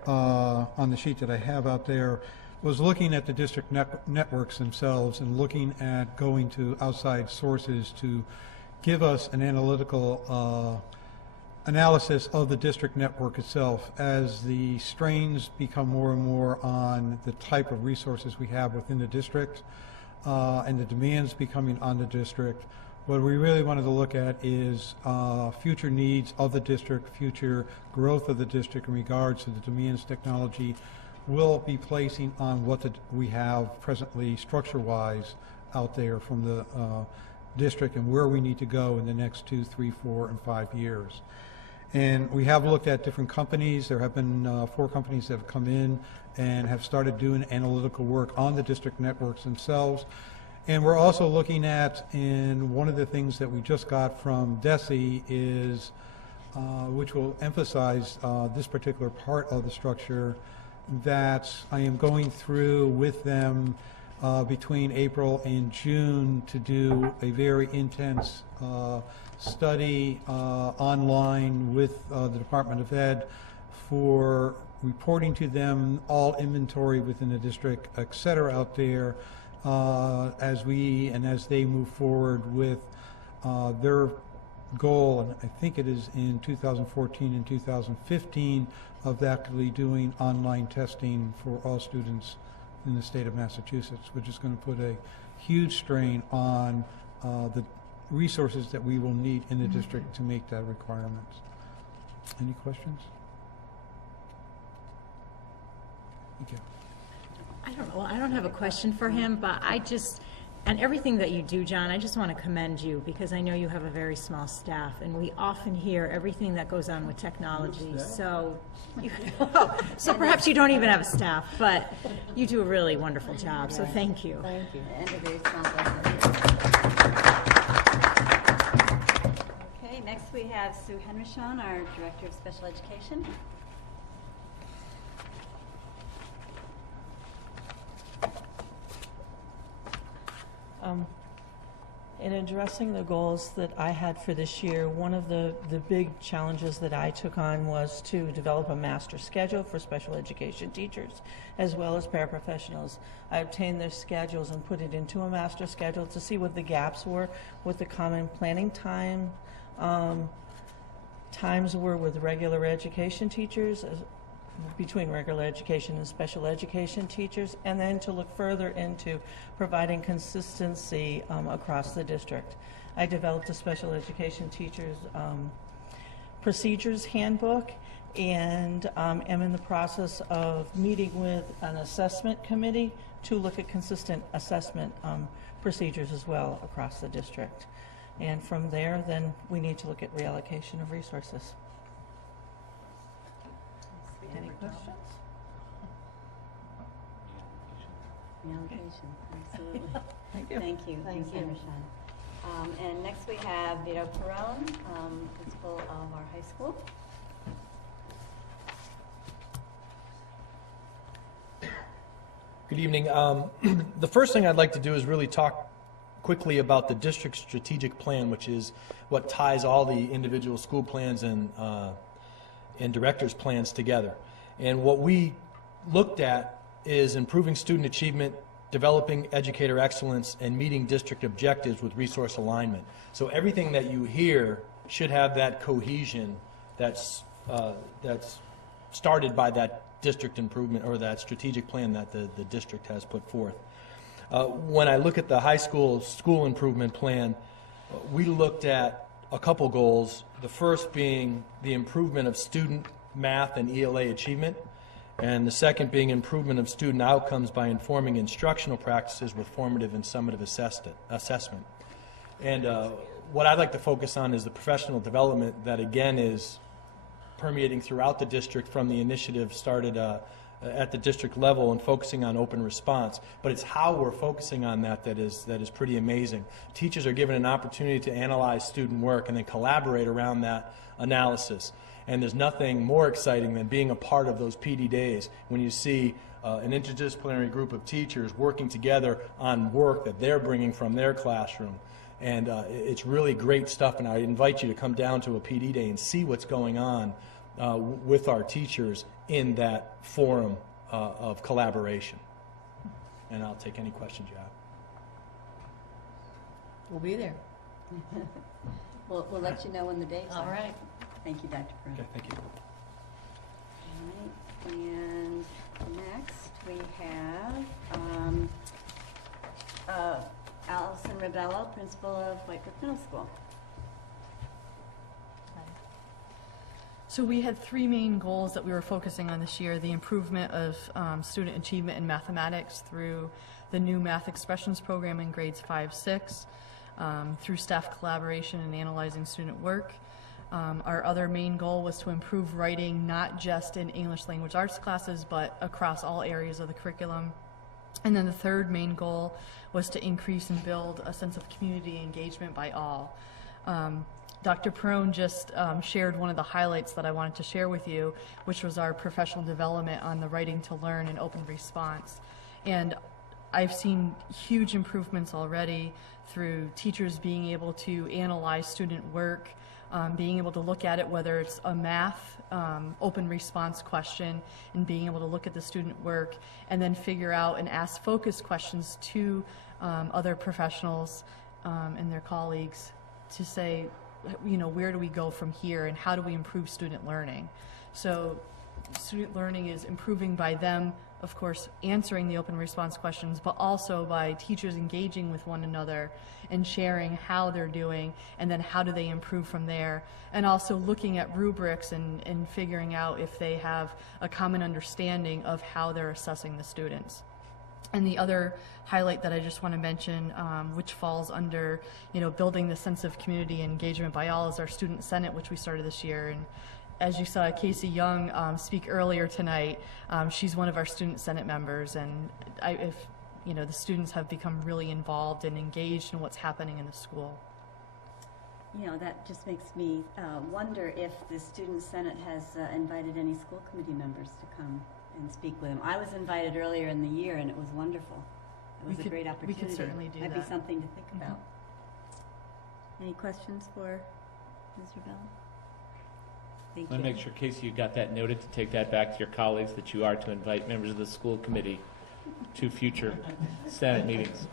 on the sheet that I have out there was looking at the district networks themselves and looking at going to outside sources to give us an analytical analysis of the district network itself as the strains become more and more on the type of resources we have within the district and the demands becoming on the district. What we really wanted to look at is future needs of the district, future growth of the district in regards to the demands technology will be placing on what we have presently structure-wise out there from the district and where we need to go in the next 2, 3, 4, and 5 years. And we have looked at different companies. There have been 4 companies that have come in and have started doing analytical work on the district networks themselves. And we're also looking at, and one of the things that we just got from DESE is, which will emphasize this particular part of the structure, that I am going through with them between April and June to do a very intense study online with the Department of Ed for reporting to them all inventory within the district, et cetera, out there as they move forward with their goal, and I think it is in 2014 and 2015, of actually doing online testing for all students in the state of Massachusetts, which is going to put a huge strain on the resources that we will need in the district to make that requirement. Any questions? Thank you. I don't have a question for him, but and everything that you do, John, I just want to commend you because I know you have a very small staff, and we often hear everything that goes on with technology. So, so perhaps you don't even have a staff, but you do a really wonderful job. So thank you. Thank you. And a very small budget. Okay, next we have Sue Henrichon, our Director of Special Education. In addressing the goals that I had for this year, one of the big challenges that I took on was to develop a master schedule for special education teachers as well as paraprofessionals. I obtained their schedules and put it into a master schedule to see what the gaps were, what the common planning times were with regular education teachers, between regular education and special education teachers, and then to look further into providing consistency across the district. I developed a special education teachers procedures handbook, and am in the process of meeting with an assessment committee to look at consistent assessment procedures as well across the district. And from there, then we need to look at reallocation of resources. Any questions? Reallocation, absolutely. Thank you. Thank you. Thank Ms. you. Henrichon. And next we have Vito Perrone, principal of our high school. Good evening. The first thing I'd like to do is really talk quickly about the district strategic plan, which is what ties all the individual school plans and directors' plans together. And what we looked at is improving student achievement, developing educator excellence, and meeting district objectives with resource alignment. So everything that you hear should have that cohesion that's started by that district improvement or that strategic plan that the district has put forth. When I look at the high school improvement plan, we looked at a couple goals, the first being the improvement of student math and ELA achievement, and the second being improvement of student outcomes by informing instructional practices with formative and summative assessment. And what I'd like to focus on is the professional development that, again, is permeating throughout the district from the initiative started at the district level and focusing on open response. But it's how we're focusing on that is pretty amazing. Teachers are given an opportunity to analyze student work and then collaborate around that analysis. And there's nothing more exciting than being a part of those PD days when you see an interdisciplinary group of teachers working together on work that they're bringing from their classroom. And it's really great stuff, and I invite you to come down to a PD day and see what's going on with our teachers in that forum of collaboration. And I'll take any questions you have. We'll be there. We'll let you know when the dates are. All right. Thank you, Dr. Perrin. Okay, thank you. All right, and next we have Allison Rebello, principal of Whitebrook Middle School. So we had three main goals that we were focusing on this year: the improvement of student achievement in mathematics through the new math expressions program in grades 5-6, through staff collaboration and analyzing student work. Our other main goal was to improve writing, not just in English language arts classes, but across all areas of the curriculum. And then the third main goal was to increase and build a sense of community engagement by all. Dr. Perrone just shared one of the highlights that I wanted to share with you, which was our professional development on the writing to learn and open response. And I've seen huge improvements already through teachers being able to analyze student work, being able to look at it, whether it's a math open response question, and being able to look at the student work and then figure out and ask focus questions to other professionals and their colleagues to say, you know, where do we go from here and how do we improve student learning? So student learning is improving by them, of course, answering the open response questions, but also by teachers engaging with one another and sharing how they're doing and then how do they improve from there, and also looking at rubrics and figuring out if they have a common understanding of how they're assessing the students. And the other highlight that I just want to mention, which falls under, you know, building the sense of community engagement by all, is our Student Senate, which we started this year. And as you saw Casey Young speak earlier tonight, she's one of our Student Senate members, and you know, the students have become really involved and engaged in what's happening in the school. You know, that just makes me wonder if the Student Senate has invited any school committee members to come and speak with them. I was invited earlier in the year, and it was wonderful. It was a great opportunity. We could certainly do that. That'd be something to think about. Any questions for Ms. Rebello? Thank I want to make sure, Casey, you got that noted to take that back to your colleagues, that you are to invite members of the school committee to future Senate meetings.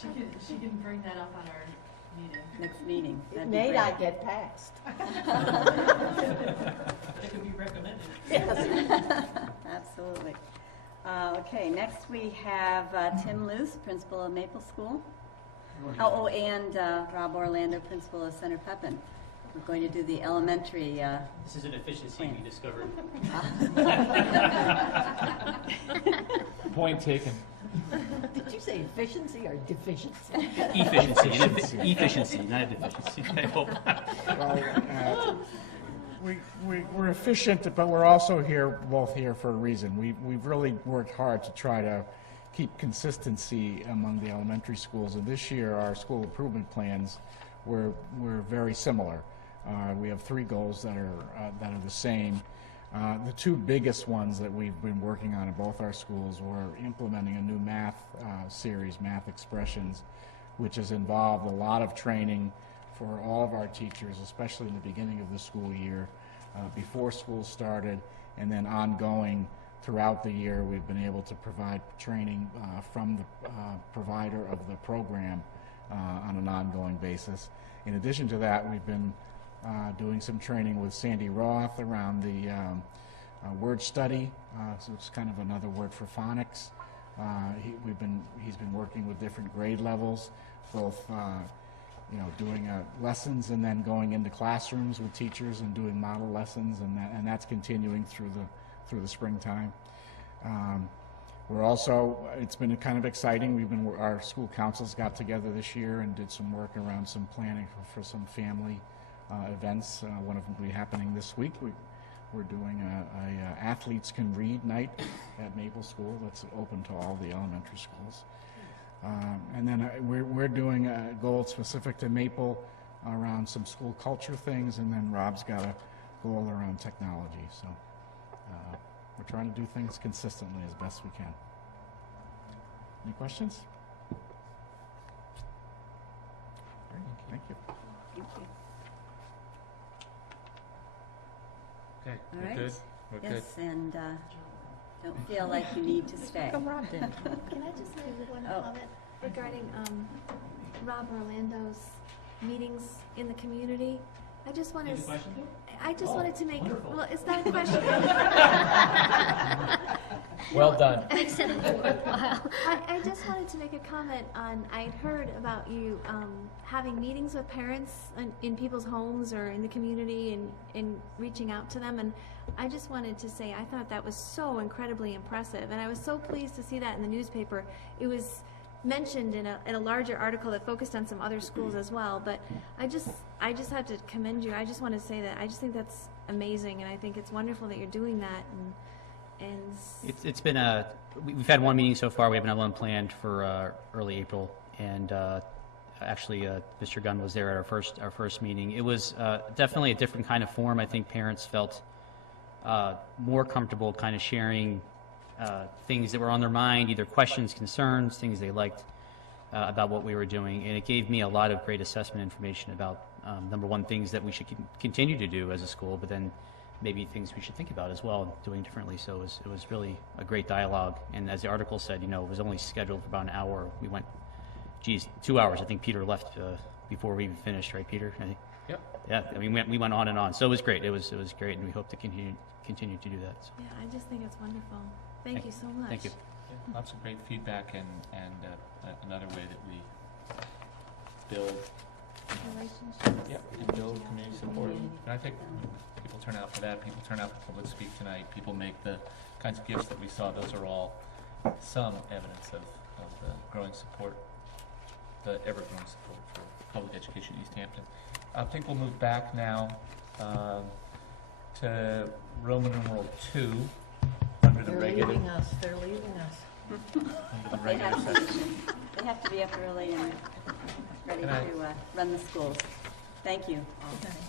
She can bring that up on our meeting. Next meeting. It may not get passed. It could be recommended. Yes. Absolutely. Okay, next we have Tim Luce, principal of Maple School. And Rob Orlando, principal of Center Pepin. We're going to do the elementary. This is an efficiency we discovered. Point taken. Did you say efficiency or deficiency? Efficiency. Efficiency, not deficiency. I hope. We're efficient, but we're also both here for a reason. We've really worked hard to try to keep consistency among the elementary schools, and this year our school improvement plans were very similar. We have three goals that are the same. The two biggest ones that we've been working on in both our schools were implementing a new math series, Math Expressions, which has involved a lot of training for all of our teachers, especially in the beginning of the school year, before school started, and then ongoing throughout the year. We've been able to provide training from the provider of the program on an ongoing basis. In addition to that, we've been doing some training with Sandy Roth around the word study, so it's kind of another word for phonics. He's been working with different grade levels, both doing lessons and then going into classrooms with teachers and doing model lessons, and that's continuing through the springtime. We're also, it's been kind of exciting. Our school councils got together this year and did some work around some planning for some family events. One of them will be happening this week. We're doing a Athletes Can Read night at Maple School that's open to all the elementary schools. And then we're doing a goal specific to Maple around some school culture things, and then Rob's got a goal around technology. So we're trying to do things consistently as best we can. Any questions? Thank you. Thank you. Okay, All we're right. good? We're good. Yes, and don't feel like you need to stay. Can I just make one comment regarding Rob Orlando's meetings in the community? I just wanted to make, well, it's not a question. Well done. Makes it worthwhile. I just wanted to make a comment on, I'd heard about you having meetings with parents in people's homes or in the community and reaching out to them, and I just wanted to say I thought that was so incredibly impressive, and I was so pleased to see that in the newspaper. It was mentioned in a larger article that focused on some other schools as well, but I just have to commend you. I just want to say that I just think that's amazing, and I think it's wonderful that you're doing that. And it's been we've had one meeting so far. We have another one planned for early April, and actually Mr. Gunn was there at our first meeting. It was definitely a different kind of forum. I think parents felt more comfortable kind of sharing things that were on their mind, either questions, concerns, things they liked about what we were doing, and it gave me a lot of great assessment information about number one, things that we should continue to do as a school, but then maybe things we should think about as well, doing differently. So it was really a great dialogue. And as the article said, it was only scheduled for about an hour. We went, 2 hours. I think Peter left before we even finished, right, Peter? I think. Yep. Yeah, I mean, we went on and on. So it was great. It was great, and we hope to continue to do that. So. yeah, I just think it's wonderful. Thank you so much. Thank you. Yeah, lots of great feedback and another way that we build relationships. Yep, and build community support. And I think people turn out for that. People turn out for public speak tonight. People make the kinds of gifts that we saw. Those are all some evidence of the growing support, the ever-growing support for public education in Easthampton. I think we'll move back now to Roman numeral 2 under the regular. They're leaving us. Under the regular session. They have to be up early and ready to run the schools. Thank you.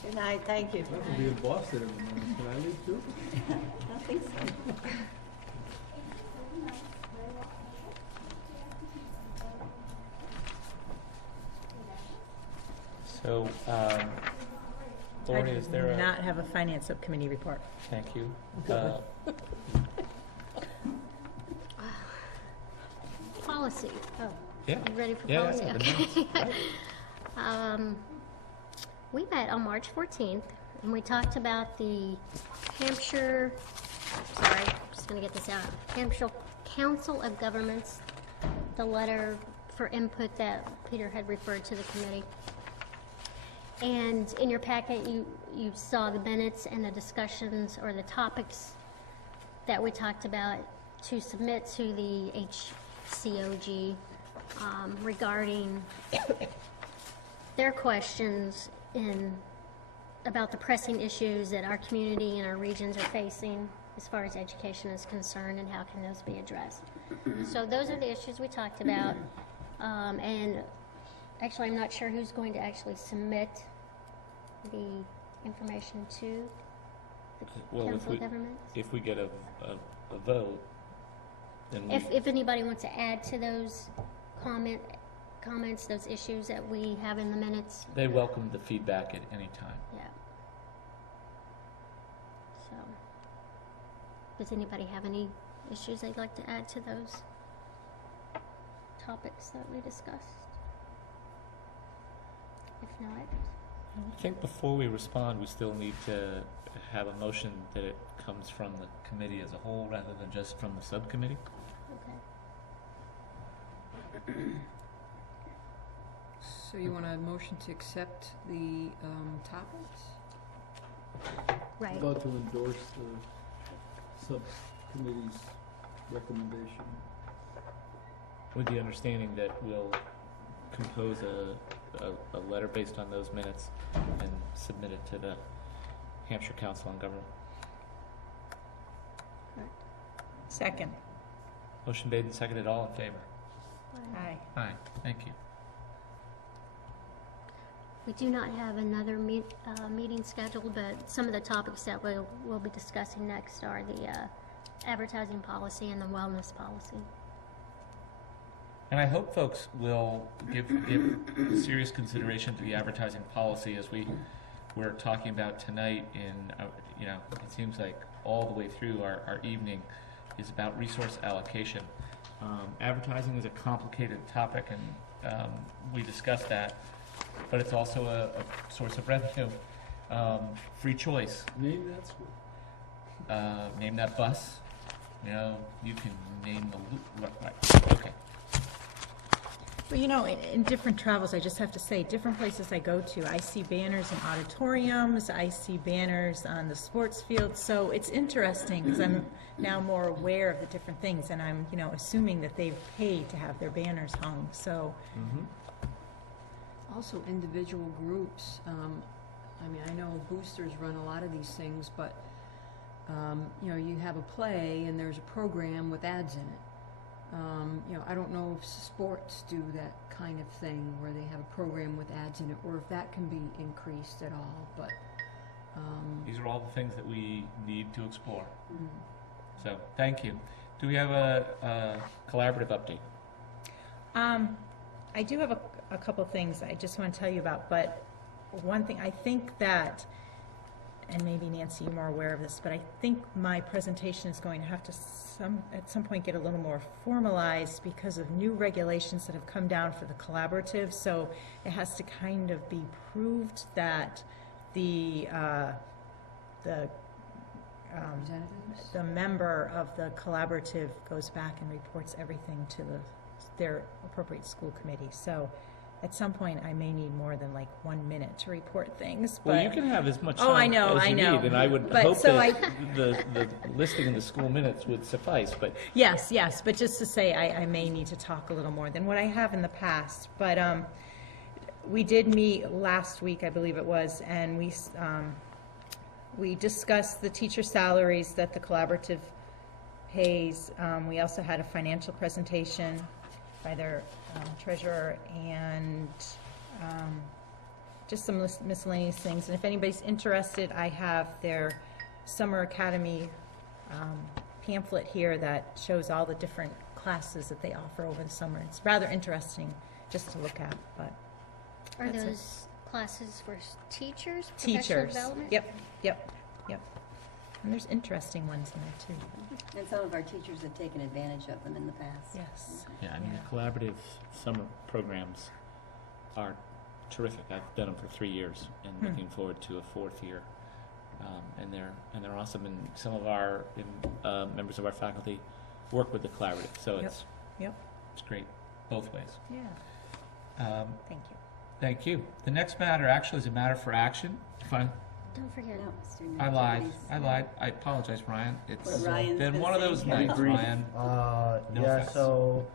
Good night, thank you. I'll be a boss at every moment. Can I leave too? I don't think so. So, Lori, is there I do not have a finance subcommittee report. Thank you. Policy. Oh. Yeah. You ready for Yeah, policy? yeah, Okay. We met on March 14th, and we talked about the Hampshire, just going to get this out, Hampshire Council of Governments, the letter for input that Peter had referred to the committee. And in your packet, you saw the minutes and the discussions or the topics that we talked about to submit to the HCOG regarding their questions about the pressing issues that our community and our regions are facing as far as education is concerned, and how can those be addressed. So those are the issues we talked about. And actually, I'm not sure who's going to actually submit the information to Well, council of governments? if we get a vote, then we, If anybody wants to add to those comments, those issues that we have in the minutes, they welcome the feedback at any time. yeah. So, does anybody have any issues they'd like to add to those topics that we discussed? If not, I think before we respond, we still need to have a motion that it comes from the committee as a whole rather than just from the subcommittee. okay. So you want a motion to accept the topics? Right. About to endorse the subcommittee's recommendation. With the understanding that we'll compose a letter based on those minutes and submit it to the Hampshire Council on Government. Second. Motion made and seconded. All in favor? Aye. Aye. Thank you. We do not have another meeting scheduled, but some of the topics that we'll be discussing next are the advertising policy and the wellness policy. And I hope folks will give serious consideration to the advertising policy as we're talking about tonight. You know, it seems like all the way through our evening is about resource allocation. Advertising is a complicated topic, and we discussed that, but it's also a source of revenue. Free choice. Name that school. Name that bus. You know, you can name the right. Okay. Well, you know, in different travels, I just have to say, different places I go to, I see banners in auditoriums, I see banners on the sports field, so it's interesting, because I'm now more aware of the different things, and I'm, you know, assuming that they've paid to have their banners hung, so. Also, individual groups. I mean, I know boosters run a lot of these things, but, you know, you have a play and there's a program with ads in it. You know, I don't know if sports do that kind of thing where they have a program with ads in it, or if that can be increased at all, but. These are all the things that we need to explore. So, thank you. Do we have a collaborative update? I do have a couple things I just want to tell you about, but one thing, I think that, and maybe Nancy, you're more aware of this, but I think my presentation is going to have to at some point get a little more formalized because of new regulations that have come down for the collaborative, so it has to kind of be proved that the member of the collaborative goes back and reports everything to their appropriate school committee. So at some point, I may need more than like 1 minute to report things. But Well, you can have as much time I know, as you I know. need, and I would But hope so that the listing in the school minutes would suffice, but Yes, but just to say, I may need to talk a little more than what I have in the past. But we did meet last week, I believe it was, and we discussed the teacher salaries that the collaborative pays. We also had a financial presentation by their treasurer, and just some miscellaneous things. And if anybody's interested, I have their Summer Academy pamphlet here that shows all the different classes that they offer over the summer. It's rather interesting just to look at, but Are that's it. those classes for teachers, professional Teachers. development? Yep. And there's interesting ones in there too. And some of our teachers have taken advantage of them in the past. Yes. yeah, I mean, the collaborative summer programs are terrific. I've done them for 3 years, and looking forward to a 4th year. And they're awesome. And some of our members of our faculty work with the collaborative, so it's great both ways. Yeah. Thank you. Thank you. The next matter actually is a matter for action. Fine. Don't forget. I lied. I apologize, Ryan. It's What Ryan's been been one of saying. those nights, Ryan. No Yeah, offense. so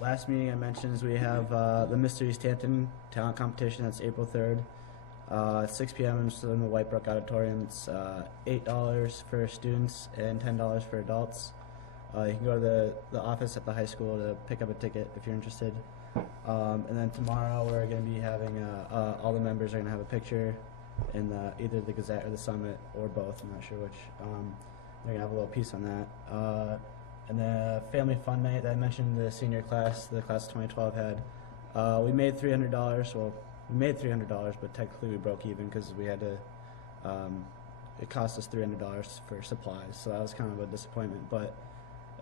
last meeting I mentioned is we have the Mr. Easthampton talent competition. That's April 3rd. 6 p.m. in the Whitebrook Auditorium. It's $8 for students and $10 for adults. You can go to the office at the high school to pick up a ticket if you're interested. And then tomorrow we're going to be having all the members are going to have a picture in either the Gazette or the Summit or both. I'm not sure which. They're gonna have a little piece on that. And the family fun night that I mentioned, the senior class, the class of 2012 had. We made $300. Well, we made $300, but technically we broke even because we had to. It cost us $300 for supplies, so that was kind of a disappointment. But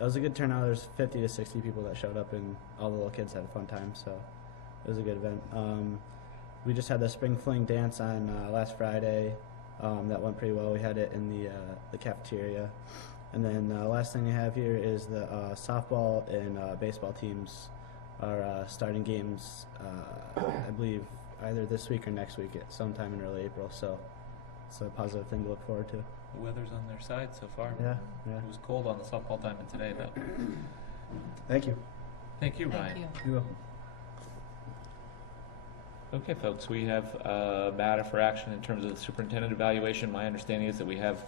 it was a good turnout. There's 50 to 60 people that showed up, and all the little kids had a fun time. So it was a good event. We just had the spring fling dance on last Friday. That went pretty well. We had it in the cafeteria. And then last thing I have here is the softball and baseball teams are starting games, I believe, either this week or next week at sometime in early April. So it's a positive thing to look forward to. The weather's on their side so far. Yeah. It was cold on the softball diamond today, though. Thank you. Thank you, Ryan. You're welcome. Okay, folks, we have a matter for action in terms of the superintendent evaluation. My understanding is that we have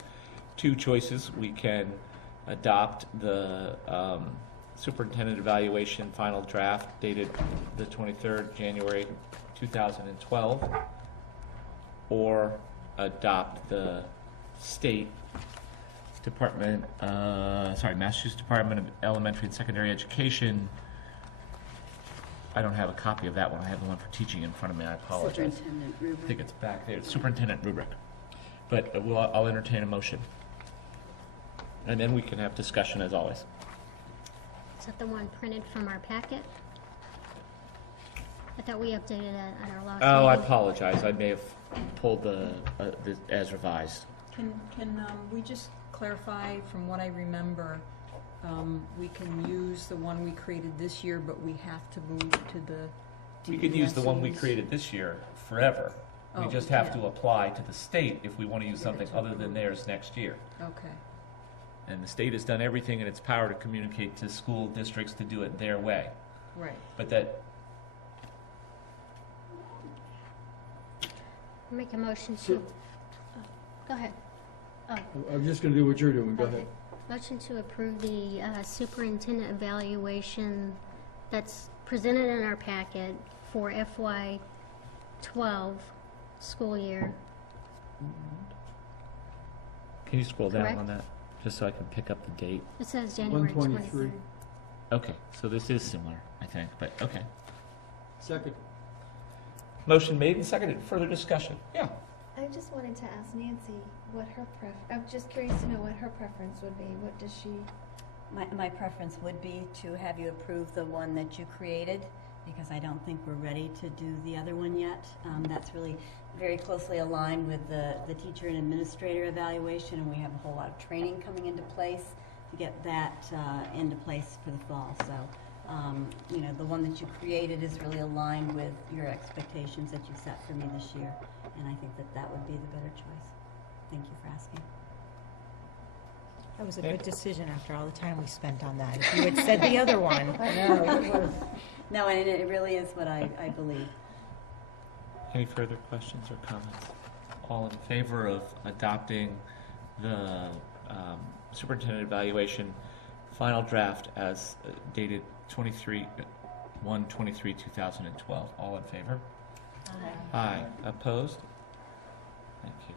two choices. We can adopt the superintendent evaluation final draft dated the 23rd January 2012, or adopt the state department, Massachusetts Department of Elementary and Secondary Education. I don't have a copy of that one. I have the one for teaching in front of me. I apologize. Superintendent rubric. I think it's back there. It's superintendent rubric. But I'll entertain a motion. And then we can have discussion as always. Is that the one printed from our packet? I thought we updated that at our last meeting. Oh, I apologize. I may have pulled the as revised. Can we just clarify, from what I remember, we can use the one we created this year, but we have to move to the We could use the one we DESEs? created this year forever. We Oh, just have yeah. to apply to the state if we want to use something other than theirs next year. Okay. And the state has done everything in its power to communicate to school districts to do it their way. Right. But that, Make a motion to, go ahead. Oh, I'm just gonna do what you're doing, go okay. ahead. Motion to approve the superintendent evaluation that's presented in our packet for FY 12 school year. can you scroll down Correct. on that? Just so I can pick up the date. It says January 123. 23rd. Okay, so this is similar, I think, but okay. Second. Motion made and seconded. Further discussion? Yeah. I just wanted to ask Nancy what her I'm just curious to know what her preference would be. What does she? My preference would be to have you approve the one that you created, because I don't think we're ready to do the other one yet. That's really very closely aligned with the teacher and administrator evaluation, and we have a whole lot of training coming into place to get that into place for the fall. So, the one that you created is really aligned with your expectations that you set for me this year, and I think that would be the better choice. Thank you for asking. That was a good decision after all the time we spent on that. If you had said the other one. No, and it really is what I believe. Any further questions or comments? All in favor of adopting the superintendent evaluation final draft as dated 1/23/2012. All in favor? Aye. Opposed? Thank you.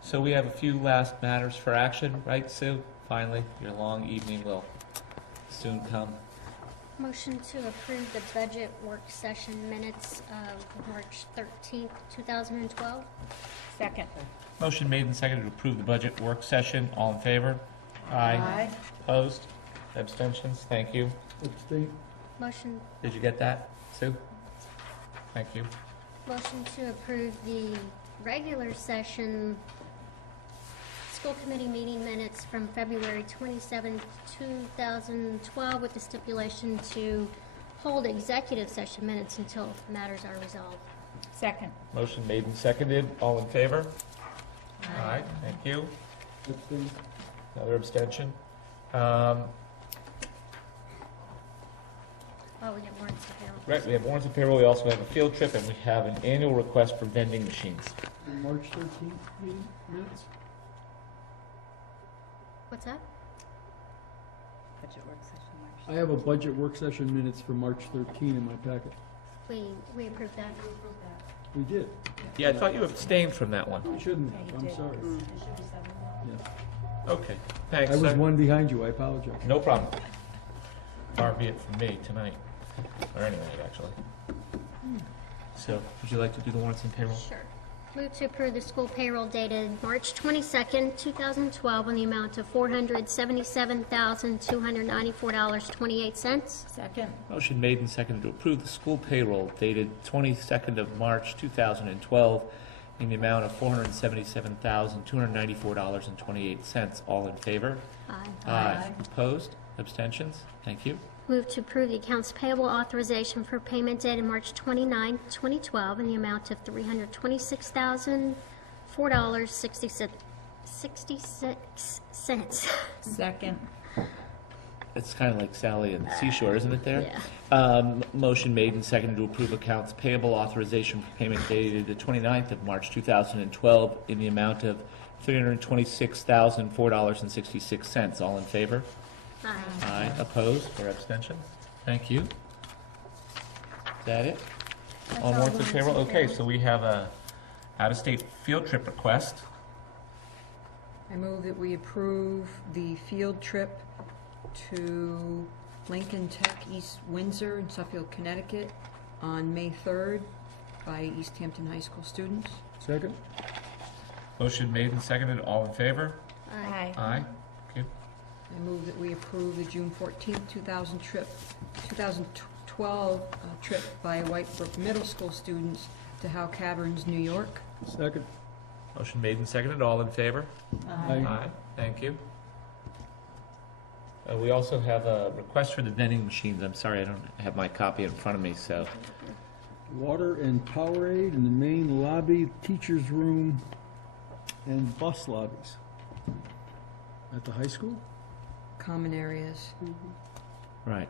So we have a few last matters for action, right, Sue? Finally, your long evening will soon come. Motion to approve the budget work session minutes of March 13th, 2012. Second. Motion made and seconded to approve the budget work session. All in favor? Aye. Opposed? Abstentions? Thank you. Abstain. Motion Did you get that, Sue? Thank you. Motion to approve the regular session school committee meeting minutes from February 27th, 2012, with the stipulation to hold executive session minutes until matters are resolved. Second. Motion made and seconded. All in favor? Aye. Thank you. Abstain. Another abstention. Oh, we have warrants and payroll. Right, we have warrants and payroll. We also have a field trip, and we have an annual request for vending machines. March 13th meeting minutes? What's that? Budget work session, March. I have a budget work session minutes for March 13 in my packet. We approved that. We did. Yeah, I thought you abstained from that one. We shouldn't have, I'm sorry. Yeah. Okay, thanks. I was sir. one behind you, I apologize. No problem. Far be it from me tonight, or any night, actually. So, would you like to do the warrants and payroll? Sure. Move to approve the school payroll dated March 22nd, 2012, in the amount of $477,294.28. Second. Motion made and seconded to approve the school payroll dated 22nd of March 2012 in the amount of $477,294.28. All in favor? Aye. Aye. Opposed? Abstentions? Thank you. Move to approve the accounts payable authorization for payment dated March 29, 2012, in the amount of $326,004.66. Second. It's kind of like Sally and the seashore, isn't it there? Yeah. Motion made and seconded to approve accounts payable authorization for payment dated the 29th of March 2012 in the amount of $326,004.66. All in favor? Aye. Aye. Opposed or abstentions? Thank you. Is that it? That's All all warrants and warrants payroll? and Okay, payroll. so we have a out-of-state field trip request. I move that we approve the field trip to Lincoln Tech East Windsor in Suffield, Connecticut on May 3rd by Easthampton High School students. Second? Motion made and seconded. All in favor? Aye. Aye. Okay. I move that we approve the June 14th, 2012 trip by Whitebrook Middle School students to Howe Caverns, New York. Second? Motion made and seconded. All in favor? Aye. Thank you. We also have a request for the vending machines. I'm sorry, I don't have my copy in front of me, so. Water and Powerade in the main lobby, teacher's room, and bus lobbies. At the high school? Common areas Right,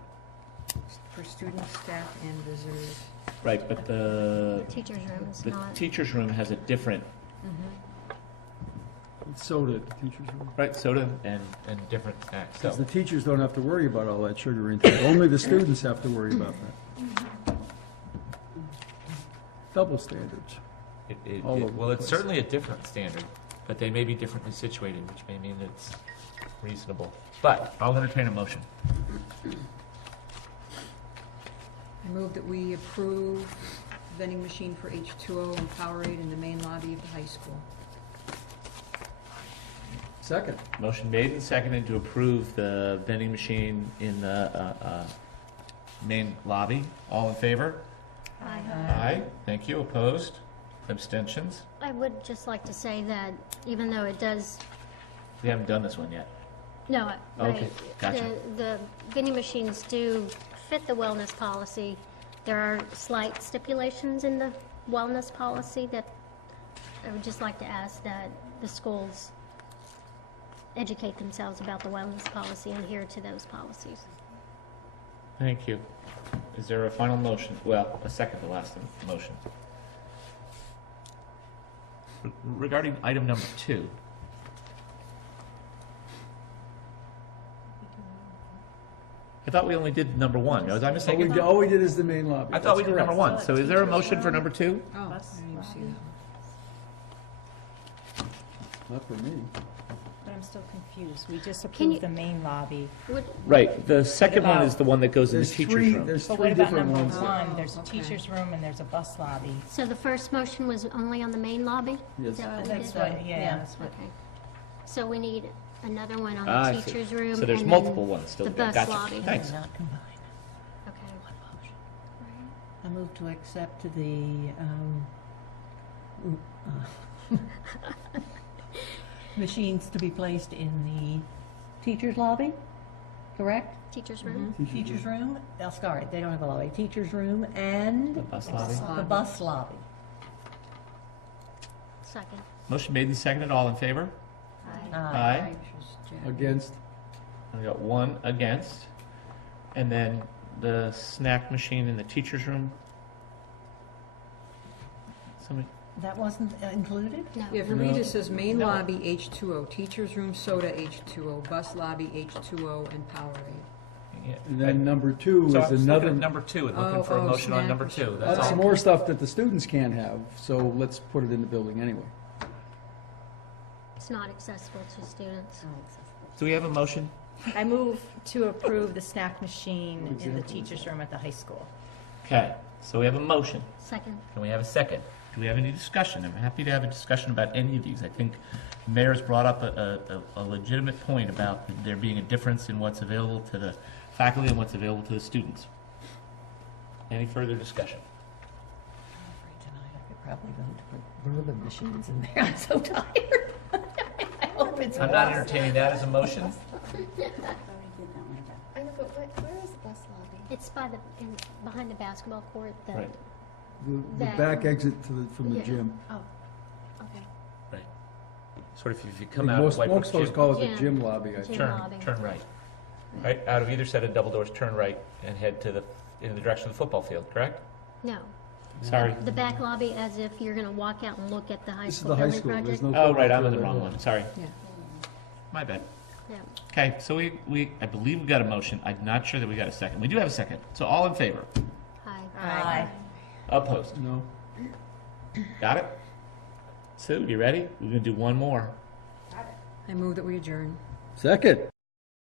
for students, staff, and visitors. right, but the Teacher's room is the not. teacher's room has a different, It's soda at the teacher's room. right, soda and different snacks, so. Because the teachers don't have to worry about all that sugar intake. Only the students have to worry about that. Double standards. All over Well, the it's place. certainly a different standard, but they may be differently situated, which may mean it's reasonable. But I'll entertain a motion. I move that we approve vending machine for H2O and Powerade in the main lobby of the high school. Second? Motion made and seconded to approve the vending machine in the main lobby. All in favor? Aye. Aye. Thank you. Opposed? Abstentions? I would just like to say that even though it does, We haven't done this one yet. no, Okay, right, gotcha. the vending machines do fit the wellness policy. There are slight stipulations in the wellness policy that I would just like to ask that the schools educate themselves about the wellness policy and adhere to those policies. Thank you. Is there a final motion? Well, a second to last motion. Regarding item number 2. I thought we only did number 1. Was I mistaken? All we did is the main lobby. I thought we That's did number correct. 1. So is there a motion for number 2? Oh, I didn't even see that. Not for me. But I'm still confused. We just Can you- approved the main lobby. Would, Right. The second one about- is the one that goes in the There's teacher's three, room. there's But three what about different number ones. one? There's a okay. teacher's room and there's a bus lobby. so the first motion was only on the main lobby? Yes. Is that what we That's did? what, yeah, that's what. Okay. So we need another one on I the see. teacher's room. So there's and multiple then ones still. The bus Gotcha. lobby. Thanks. Not combined. Okay. I move to accept the machines to be placed in the teacher's lobby, correct? Teacher's room? Teacher's room, sorry, they don't have a lobby, teacher's room and The bus lobby. the bus lobby. Second. Motion made and seconded. All in favor? Aye. Against? I got 1 against. And then the snack machine in the teacher's room. Somebody, That wasn't included? No. Yeah, for me, No. it says main No. lobby H2O, teacher's room soda H2O, bus lobby H2O, and Powerade. And then number two So I is was another. looking at number two and looking for a motion on number two. That's That's all. more stuff that the students can't have, so let's put it in the building anyway. It's not accessible to students. Do we have a motion? I move to approve the snack machine in the teacher's room at the high school. Okay, so we have a motion. Second. Can we have a second? Do we have any discussion? I'm happy to have a discussion about any of these. I think the mayor's brought up a legitimate point about there being a difference in what's available to the faculty and what's available to the students. Any further discussion? Probably going to put bourbon machines in there. I'm so tired. I hope it's I'm not entertaining that as a motion. I know, but where is the bus lobby? It's by behind the basketball court. Right. The back exit from the gym. Oh, okay. Right. Sort of if you come out of Most White Brook folks Gym, call it the gym lobby, I think. turn right. Right, out of either set of double doors, turn right and head in the direction of the football field, correct? No. Sorry. The back lobby, as if you're going to walk out and look at the high This is school the high building school. project. There's no. Oh, right, I'm in the football wrong field one, sorry. Yeah. My bad. Yeah. Okay, so I believe we got a motion. I'm not sure that we got a second. We do have a second. So all in favor? Aye. Opposed? No. Got it? Sue, you ready? We're gonna do one more. I move that we adjourn. Second.